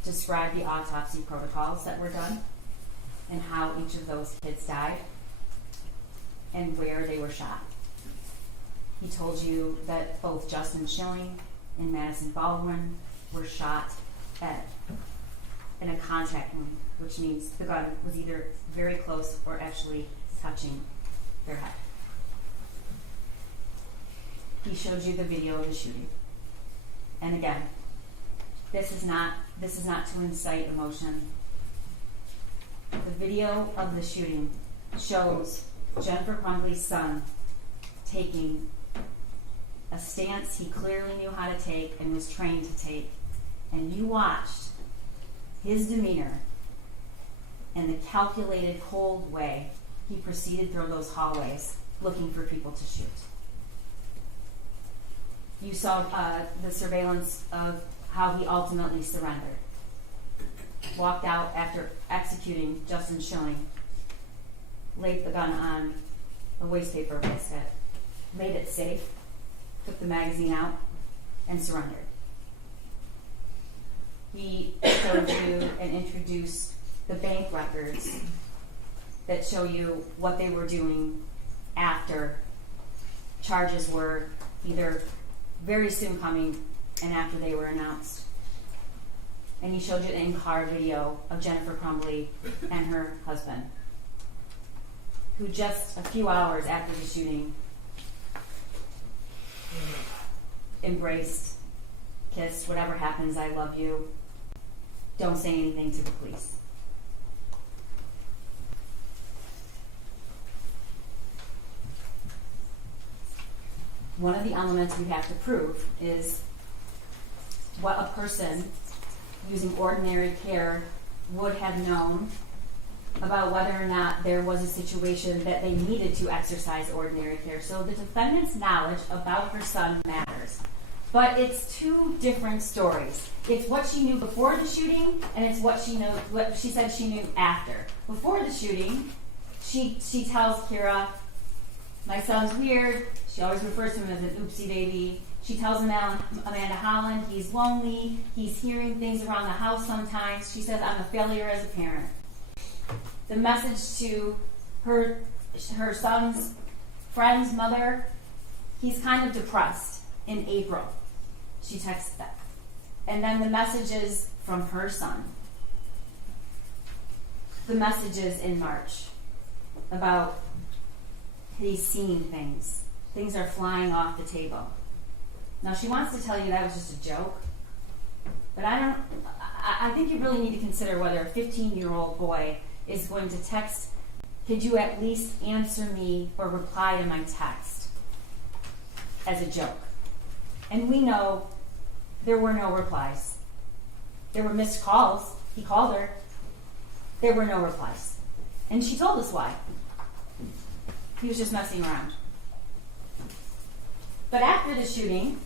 described the autopsy protocols that were done and how each of those kids died and where they were shot. He told you that both Justin Schilling and Madison Baldwin were shot in a contact wound, which means the gun was either very close or actually touching their head. He showed you the video of the shooting. And again, this is not to incite emotion. The video of the shooting shows Jennifer Crumbley's son taking a stance he clearly knew how to take and was trained to take. And you watched his demeanor and the calculated, cold way he proceeded through those hallways looking for people to shoot. You saw the surveillance of how he ultimately surrendered. Walked out after executing Justin Schilling, laid the gun on a wastepaper basket, made it safe, took the magazine out, and surrendered. He showed you and introduced the bank records that show you what they were doing after charges were either very soon coming and after they were announced. And he showed you an in-car video of Jennifer Crumbley and her husband, who just a few hours after the shooting embraced, kissed, whatever happens, I love you, don't say anything to the police. One of the elements we have to prove is what a person using ordinary care would have known about whether or not there was a situation that they needed to exercise ordinary care. So the defendant's knowledge about her son matters. But it's two different stories. It's what she knew before the shooting, and it's what she said she knew after. Before the shooting, she tells Kira, my son's weird. She always refers to him as an oopsie baby. She tells Amanda Holland he's lonely. He's hearing things around the house sometimes. She says, I'm a failure as a parent. The message to her son's friend's mother, he's kind of depressed in April. She texts that. And then the messages from her son. The messages in March about he's seeing things. Things are flying off the table. Now she wants to tell you that was just a joke, but I think you really need to consider whether a 15-year-old boy is going to text, could you at least answer me or reply to my text, as a joke. And we know there were no replies. There were missed calls. He called her. There were no replies. And she told us why. He was just messing around. But after the shooting,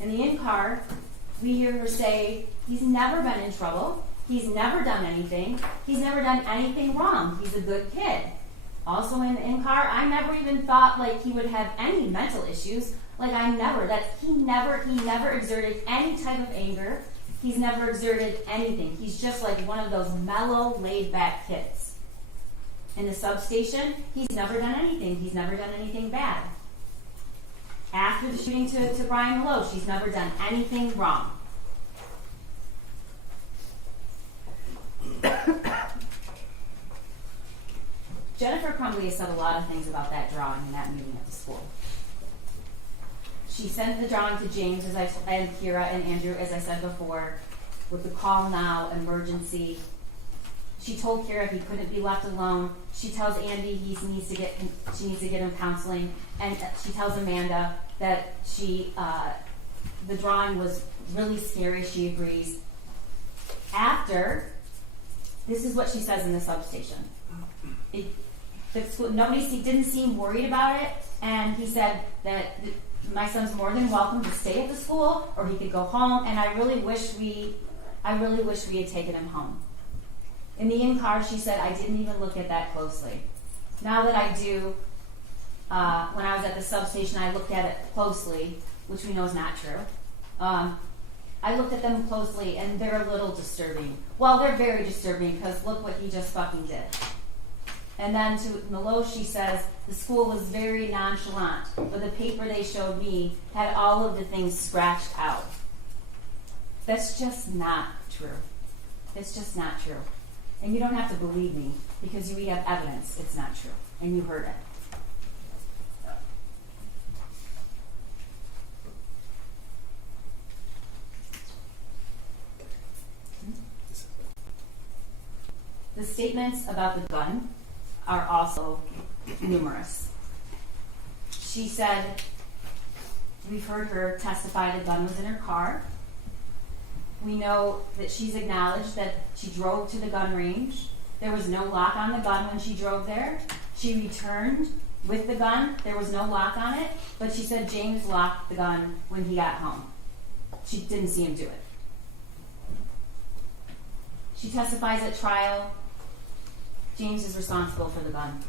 in the in-car, we hear her say, he's never been in trouble. He's never done anything. He's never done anything wrong. He's a good kid. Also in the in-car, I never even thought like he would have any mental issues. Like he never exerted any type of anger. He's never exerted anything. He's just like one of those mellow, laid-back kids. In the substation, he's never done anything. He's never done anything bad. After the shooting to Brian Lowe, she's never done anything wrong. Jennifer Crumbley has said a lot of things about that drawing in that meeting at the school. She sent the drawing to James and Kira and Andrew, as I said before, with the call now, emergency. She told Kira he couldn't be left alone. She tells Andy she needs to get him counseling, and she tells Amanda that the drawing was really scary. She agrees. After, this is what she says in the substation. Nobody didn't seem worried about it, and he said that my son's more than welcome to stay at the school, or he could go home. And I really wish we had taken him home. In the in-car, she said, I didn't even look at that closely. Now that I do, when I was at the substation, I looked at it closely, which we know is not true. I looked at them closely, and they're a little disturbing. Well, they're very disturbing, because look what he just fucking did. And then to Maloche, she says, the school was very nonchalant, but the paper they showed me had all of the things scratched out. That's just not true. It's just not true. And you don't have to believe me, because we have evidence it's not true. And you heard it. The statements about the gun are also numerous. She said, we've heard her testify the gun was in her car. We know that she's acknowledged that she drove to the gun range. There was no lock on the gun when she drove there. She returned with the gun. There was no lock on it, but she said James locked the gun when he got home. She didn't see him do it. She testifies at trial. James is responsible for the gun.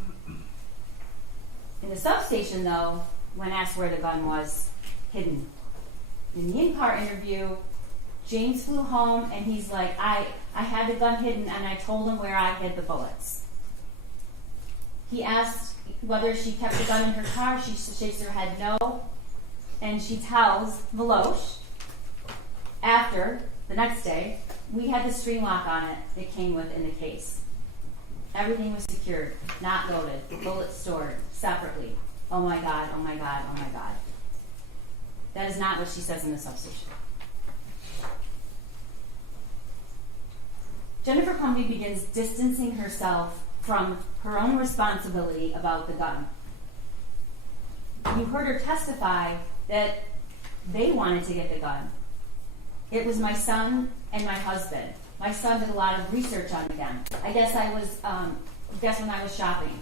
In the substation, though, when asked where the gun was, hidden. In the in-car interview, James flew home and he's like, I had the gun hidden and I told him where I hid the bullets. He asked whether she kept the gun in her car. She shakes her head no. And she tells Maloche, after, the next day, we had the string lock on it that came with in the case. Everything was secured, not loaded, bullets stored separately. Oh my God, oh my God, oh my God. That is not what she says in the substation. Jennifer Crumbley begins distancing herself from her own responsibility about the gun. You heard her testify that they wanted to get the gun. It was my son and my husband. My son did a lot of research on the gun. I guess when I was shopping.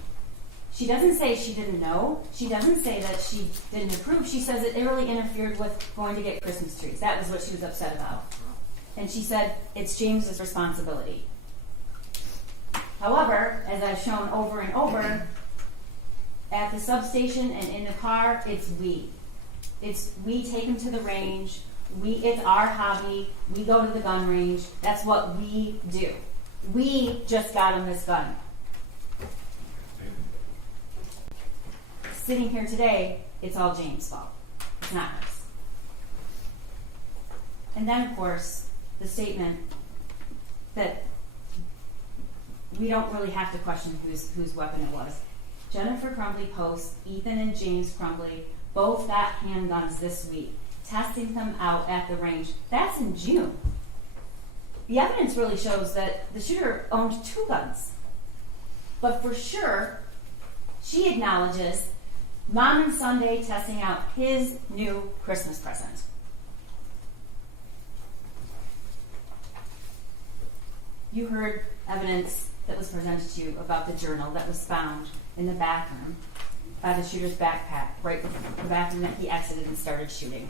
She doesn't say she didn't know. She doesn't say that she didn't approve. She says it really interfered with going to get Christmas trees. That was what she was upset about. And she said it's James's responsibility. However, as I've shown over and over, at the substation and in the car, it's we. It's we take him to the range. It's our hobby. We go to the gun range. That's what we do. We just got him this gun. Sitting here today, it's all James' fault. It's not hers. And then, of course, the statement that we don't really have to question whose weapon it was. Jennifer Crumbley posts, Ethan and James Crumbley both got handguns this week, testing them out at the range. That's in June. The evidence really shows that the shooter owned 2 guns. But for sure, she acknowledges Mom and Sunday testing out his new Christmas present. You heard evidence that was presented to you about the journal that was found in the bathroom by the shooter's backpack, right before the bathroom that he exited and started shooting.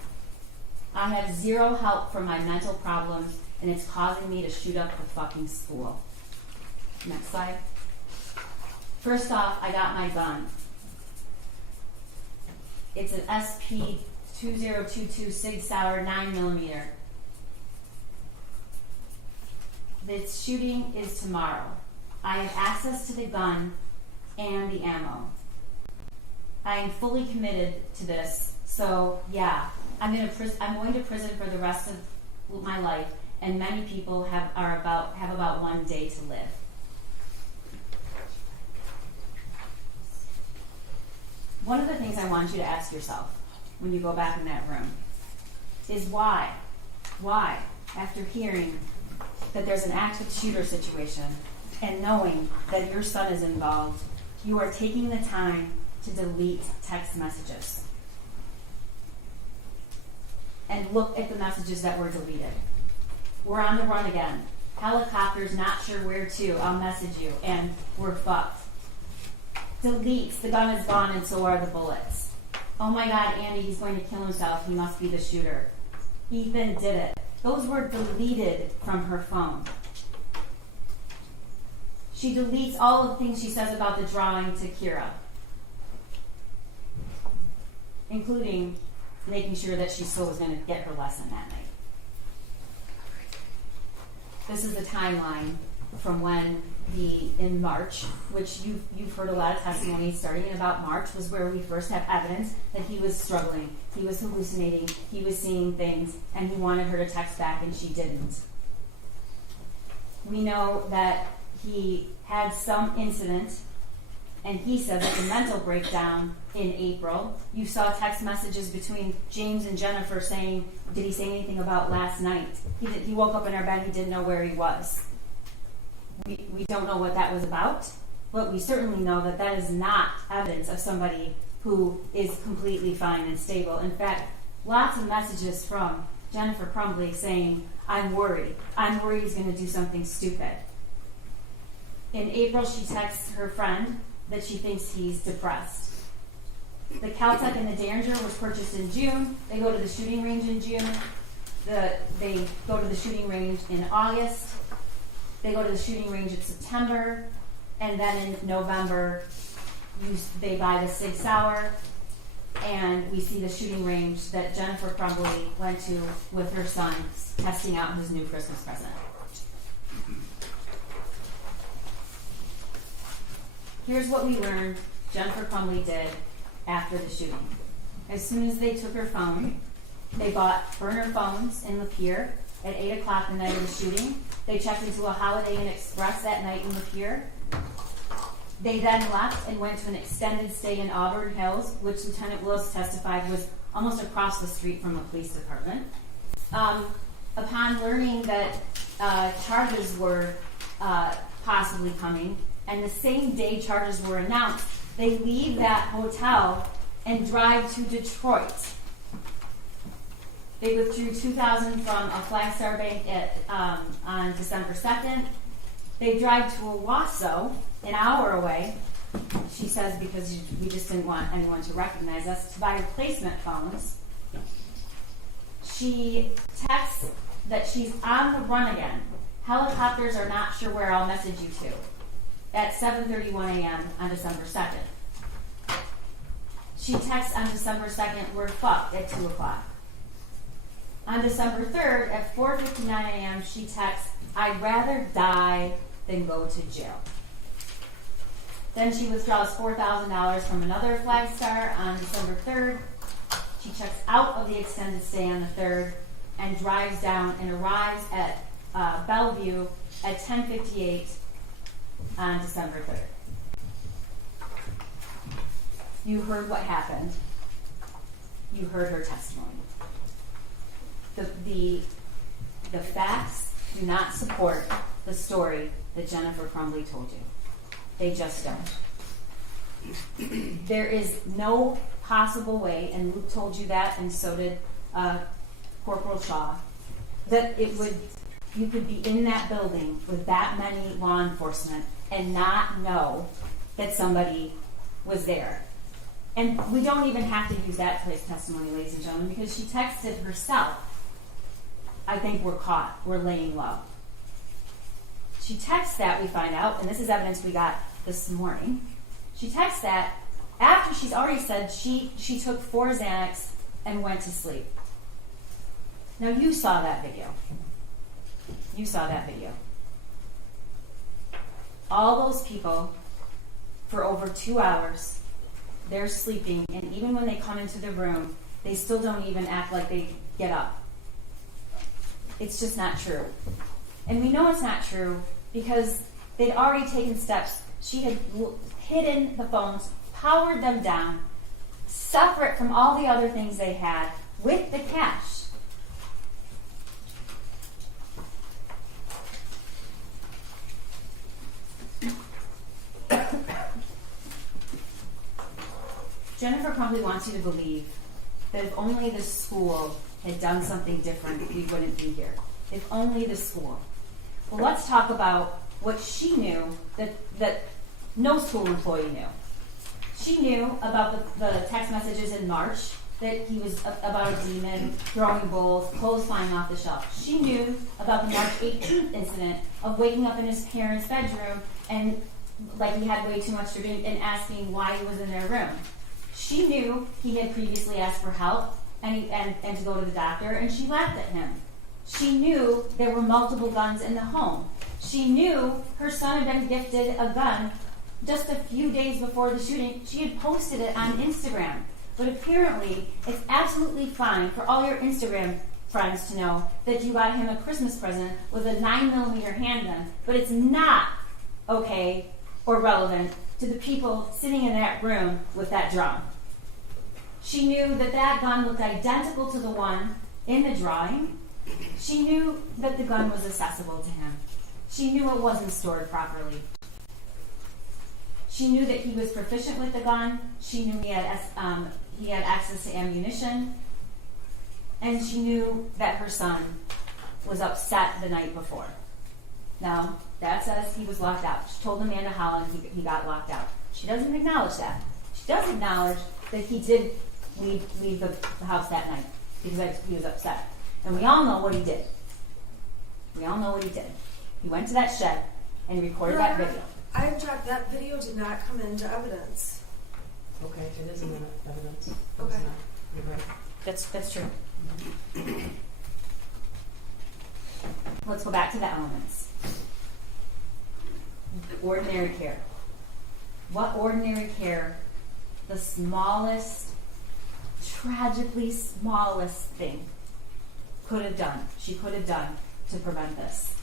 I have zero help for my mental problems, and it's causing me to shoot up the fucking school. Next slide. First off, I got my gun. It's an SP 2022 Sig Sauer 9mm. The shooting is tomorrow. I have access to the gun and the ammo. I am fully committed to this, so yeah, I'm going to prison for the rest of my life, and many people have about 1 day to live. One of the things I want you to ask yourself when you go back in that room is why, after hearing that there's an active shooter situation and knowing that your son is involved, you are taking the time to delete text messages. And look at the messages that were deleted. We're on the run again. Helicopters, not sure where to. I'll message you. And we're fucked. Deletes. The gun is gone and so are the bullets. Oh my God, Andy, he's going to kill himself. He must be the shooter. Ethan did it. Those were deleted from her phone. She deletes all of the things she says about the drawing to Kira, including making sure that she still was going to get her lesson that night. This is the timeline from when in March, which you've heard a lot of testimony starting in about March, was where we first have evidence that he was struggling, he was hallucinating, he was seeing things, and he wanted her to text back and she didn't. We know that he had some incident, and he says it's a mental breakdown in April. You saw text messages between James and Jennifer saying, did he say anything about last night? He woke up in our bed, he didn't know where he was. We don't know what that was about, but we certainly know that that is not evidence of somebody who is completely fine and stable. In fact, lots of messages from Jennifer Crumbley saying, I'm worried. I'm worried he's going to do something stupid. In April, she texts her friend that she thinks he's depressed. The Caltech and the Derringer was purchased in June. They go to the shooting range in June. They go to the shooting range in August. They go to the shooting range in September. And then in November, they buy the Sig Sauer. And we see the shooting range that Jennifer Crumbley went to with her son, testing out his new Christmas present. Here's what we learned Jennifer Crumbley did after the shooting. As soon as they took her phone, they bought burner phones in Lapeer at 8 o'clock the night of the shooting. They checked into a Holiday Inn Express that night in Lapeer. They then left and went to an extended stay in Auburn Hills, which Lieutenant Willis testified was almost across the street from the police department. Upon learning that charges were possibly coming, and the same day charges were announced, they leave that hotel and drive to Detroit. They withdrew $2,000 from a Flagstar Bank on December 2nd. They drive to Owasso, an hour away, she says, because we just didn't want anyone to recognize us, to buy replacement phones. She texts that she's on the run again. Helicopters are not sure where, I'll message you to. At 7:31 a.m. on December 2nd. She texts on December 2nd, we're fucked, at 2 o'clock. On December 3rd, at 4:59 a.m., she texts, I'd rather die than go to jail. Then she withdraws $4,000 from another Flagstar on December 3rd. She checks out of the extended stay on the 3rd and drives down and arrives at Bellevue at 10:58 on December 3rd. You heard what happened. You heard her testimony. The facts do not support the story that Jennifer Crumbley told you. They just don't. There is no possible way, and Luke told you that, and so did Corporal Shaw, that you could be in that building with that many law enforcement and not know that somebody was there. And we don't even have to use that testimony, ladies and gentlemen, because she texted herself, I think we're caught, we're laying low. She texts that, we find out, and this is evidence we got this morning. She texts that after she's already said she took 4 Xanax and went to sleep. Now you saw that video. You saw that video. All those people, for over 2 hours, they're sleeping, and even when they come into the room, they still don't even act like they get up. It's just not true. And we know it's not true because they'd already taken steps. She had hidden the phones, powered them down, separate from all the other things they had, with the cash. Jennifer Crumbley wants you to believe that if only the school had done something different, we wouldn't be here. If only the school. Well, let's talk about what she knew that no school employee knew. She knew about the text messages in March that he was about a demon, throwing bowls, clothes flying off the shelf. She knew about the March 18th incident of waking up in his parents' bedroom and like he had way too much to drink and asking why he was in their room. She knew he had previously asked for help and to go to the doctor, and she laughed at him. She knew there were multiple guns in the home. She knew her son had been gifted a gun just a few days before the shooting. She had posted it on Instagram. But apparently, it's absolutely fine for all your Instagram friends to know that you got him a Christmas present with a 9mm handgun, but it's not okay or relevant to the people sitting in that room with that drum. She knew that that gun looked identical to the one in the drawing. She knew that the gun was accessible to him. She knew it wasn't stored properly. She knew that he was proficient with the gun. She knew he had access to ammunition. And she knew that her son was upset the night before. Now, Dad says he was locked out. She told Amanda Holland he got locked out. She doesn't acknowledge that. She does acknowledge that he did leave the house that night because he was upset. And we all know what he did. We all know what he did. He went to that shed and recorded that video. I object. That video did not come into evidence. Okay, it isn't in evidence. Okay. You're right. That's true. Let's go back to the elements. Ordinary care. What ordinary care, the smallest, tragically smallest thing she could have done to prevent this?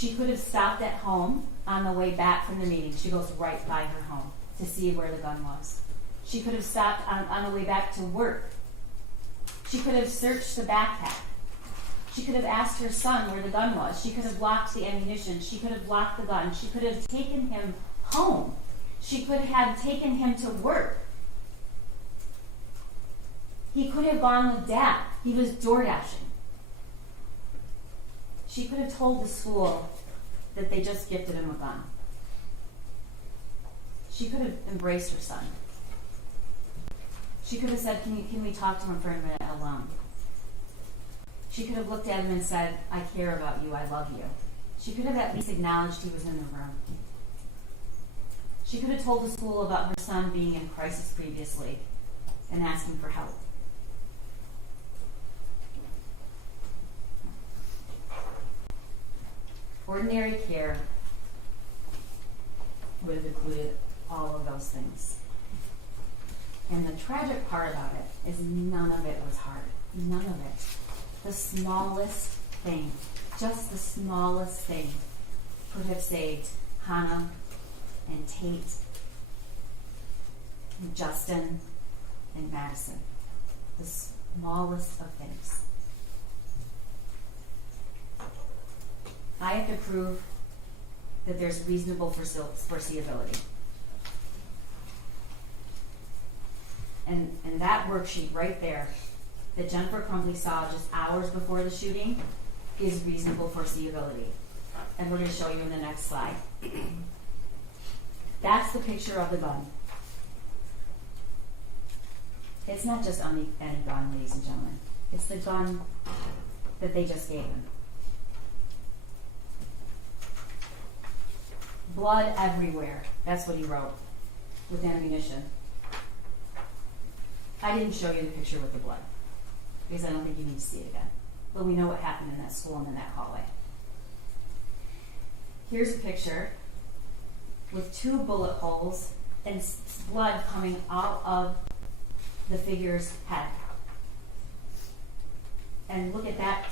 She could have stopped at home on the way back from the meeting. She goes right by her home to see where the gun was. She could have stopped on the way back to work. She could have searched the backpack. She could have asked her son where the gun was. She could have locked the ammunition. She could have locked the gun. She could have taken him home. She could have taken him to work. He could have gone with Dad. He was door dashing. She could have told the school that they just gifted him a gun. She could have embraced her son. She could have said, can we talk to him for a minute alone? She could have looked at him and said, I care about you, I love you. She could have at least acknowledged he was in the room. She could have told the school about her son being in crisis previously and asking for help. Ordinary care would have included all of those things. And the tragic part about it is none of it was hard. None of it. The smallest thing, just the smallest thing, could have saved Hannah and Tate and Justin and Madison. The smallest of things. I have to prove that there's reasonable foreseeability. And that worksheet right there that Jennifer Crumbley saw just hours before the shooting is reasonable foreseeability. And we're going to show you in the next slide. That's the picture of the gun. It's not just any gun, ladies and gentlemen. It's the gun that they just gave him. Blood everywhere. That's what he wrote with ammunition. I didn't show you the picture with the blood because I don't think you need to see it again. But we know what happened in that school and in that hallway. Here's a picture with 2 bullet holes and blood coming out of the figure's head. And look at that.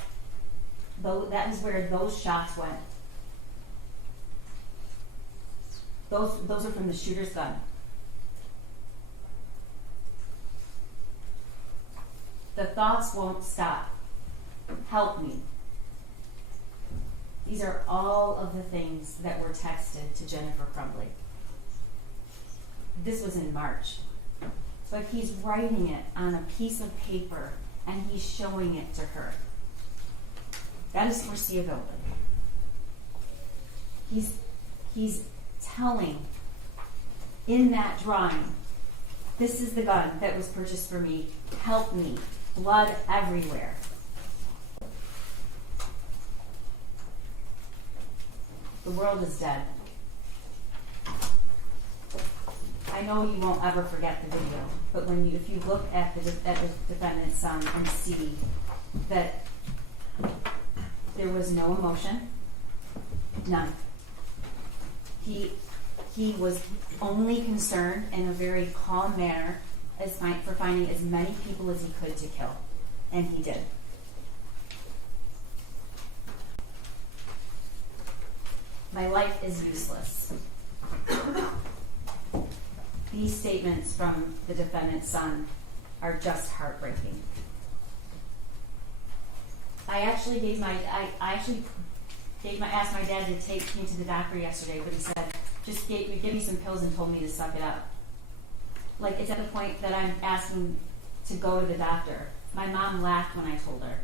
That is where those shots went. Those are from the shooter's gun. The thoughts won't stop. Help me. These are all of the things that were texted to Jennifer Crumbley. This was in March. But he's writing it on a piece of paper and he's showing it to her. That is foreseeability. He's telling in that drawing, this is the gun that was purchased for me. Help me. Blood everywhere. The world is dead. I know you won't ever forget the video, but if you look at the defendant's son and see that there was no emotion, none. He was only concerned in a very calm manner for finding as many people as he could to kill, and he did. My life is useless. These statements from the defendant's son are just heartbreaking. I asked my dad to take me to the doctor yesterday, but he said, just give me some pills and told me to suck it up. Like, it's at the point that I'm asking to go to the doctor. My mom laughed when I told her,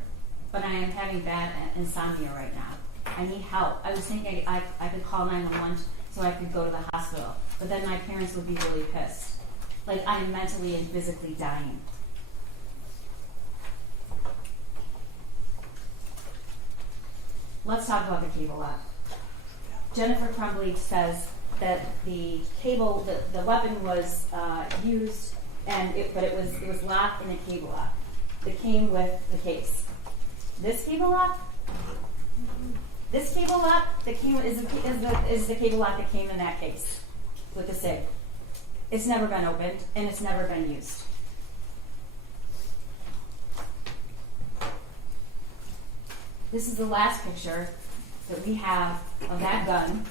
but I am having bad insomnia right now. I need help. I was thinking I could call 911 so I could go to the hospital, but then my parents would be really pissed. Like, I am mentally and physically dying. Let's talk about the cable lock. Jennifer Crumbley says that the cable, the weapon was used, but it was locked in a cable lock that came with the case. This cable lock that came is the cable lock that came in that case with the SIG. It's never been opened and it's never been used. This is the last picture that we have of that gun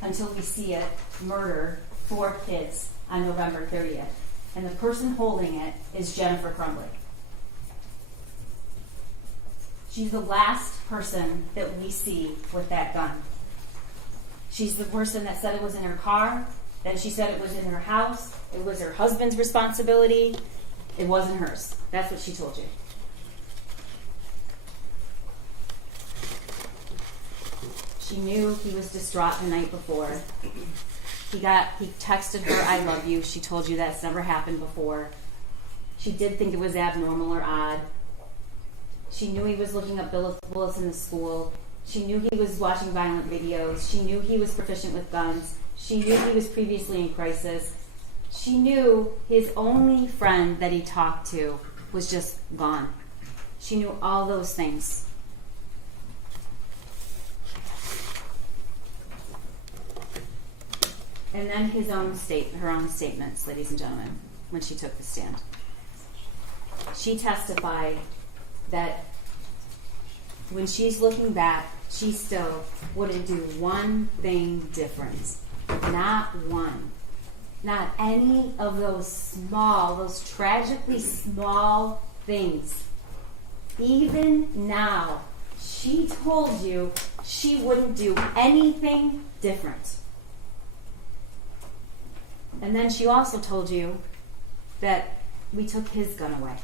until we see it murder 4 kids on November 30th. And the person holding it is Jennifer Crumbley. She's the last person that we see with that gun. She's the person that said it was in her car, then she said it was in her house, it was her husband's responsibility, it wasn't hers. That's what she told you. She knew he was distraught the night before. He texted her, "I love you." She told you that's never happened before. She did think it was abnormal or odd. She knew he was looking up bullets in the school. She knew he was watching violent videos. She knew he was proficient with guns. She knew he was previously in crisis. She knew his only friend that he talked to was just gone. She knew all those things. And then her own statements, ladies and gentlemen, when she took the stand. She testified that when she's looking back, she still wouldn't do one thing different. Not one. Not any of those tragically small things. Even now, she told you she wouldn't do anything different. And then she also told you that we took his gun away.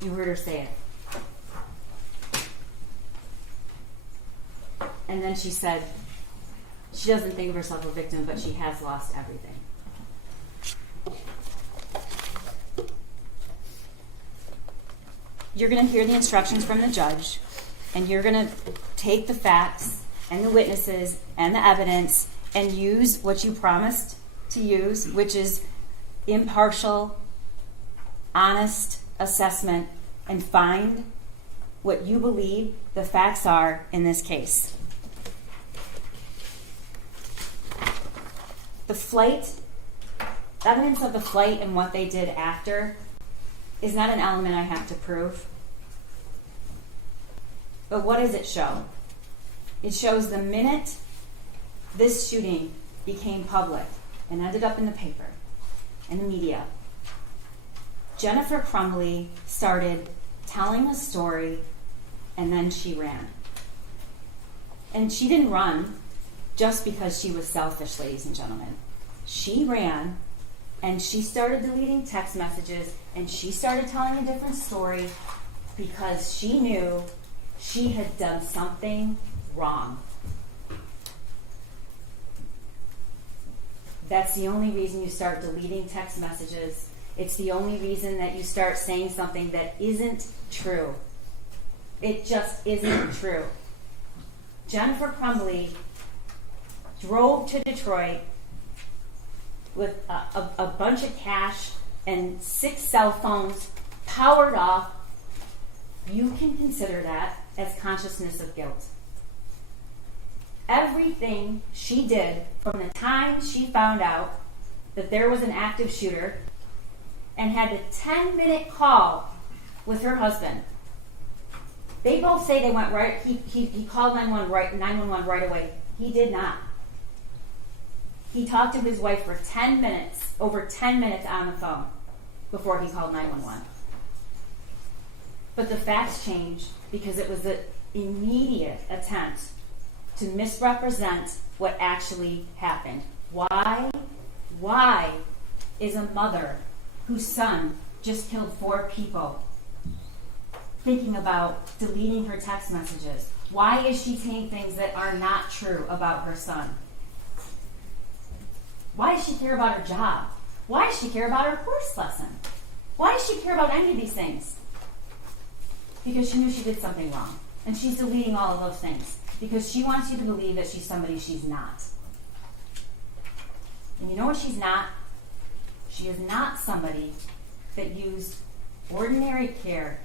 You heard her say it. And then she said she doesn't think of herself a victim, but she has lost everything. You're going to hear the instructions from the judge, and you're going to take the facts and the witnesses and the evidence and use what you promised to use, which is impartial, honest assessment, and find what you believe the facts are in this case. The flight, evidence of the flight and what they did after is not an element I have to prove. But what does it show? It shows the minute this shooting became public and ended up in the paper and the media, Jennifer Crumbley started telling a story, and then she ran. And she didn't run just because she was selfish, ladies and gentlemen. She ran, and she started deleting text messages, and she started telling a different story because she knew she had done something wrong. That's the only reason you start deleting text messages. It's the only reason that you start saying something that isn't true. It just isn't true. Jennifer Crumbley drove to Detroit with a bunch of cash and 6 cell phones powered off. You can consider that as consciousness of guilt. Everything she did from the time she found out that there was an active shooter and had the 10-minute call with her husband. They both say they went right. He called 911 right away. He did not. He talked to his wife for 10 minutes, over 10 minutes on the phone before he called 911. But the facts changed because it was an immediate attempt to misrepresent what actually happened. Why? Why is a mother whose son just killed 4 people thinking about deleting her text messages? Why is she saying things that are not true about her son? Why does she care about her job? Why does she care about her horse lesson? Why does she care about any of these things? Because she knew she did something wrong. And she's deleting all of those things because she wants you to believe that she's somebody she's not. And you know what she's not? She is not somebody that used ordinary care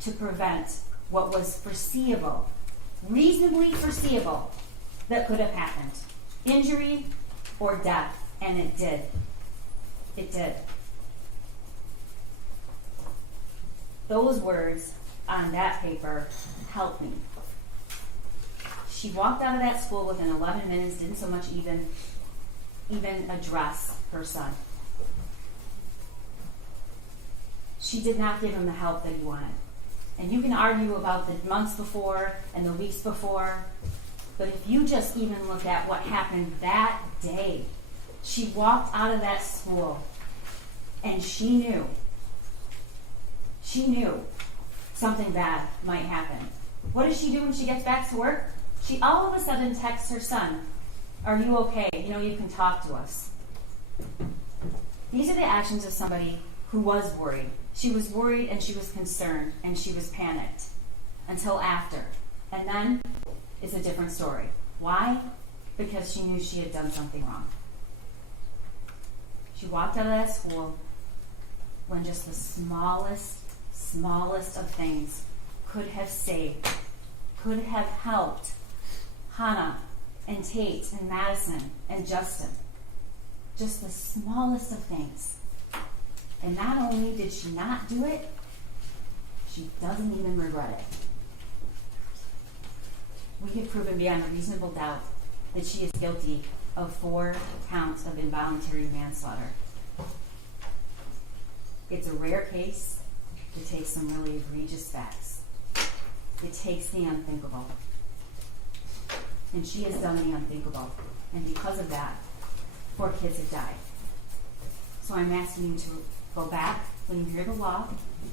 to prevent what was foreseeable, reasonably foreseeable, that could have happened. Injury or death. And it did. It did. Those words on that paper helped me. She walked out of that school within 11 minutes, didn't so much even address her son. She did not give him the help that he wanted. And you can argue about the months before and the weeks before, but if you just even look at what happened that day, she walked out of that school and she knew something bad might happen. What does she do when she gets back to work? She all of a sudden texts her son, "Are you okay? You can talk to us." These are the actions of somebody who was worried. She was worried and she was concerned and she was panicked until after. And then it's a different story. Why? Because she knew she had done something wrong. She walked out of that school when just the smallest of things could have saved, could have helped Hannah and Tate and Madison and Justin. Just the smallest of things. And not only did she not do it, she doesn't even regret it. We have proven beyond a reasonable doubt that she is guilty of 4 counts of involuntary manslaughter. It's a rare case. It takes some really egregious facts. It takes the unthinkable. And she has done the unthinkable. And because of that, 4 kids have died. So I'm asking you to go back when you hear the law,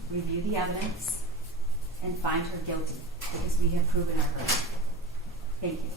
review the evidence, and find her guilty, because we have proven our verdict. Thank you.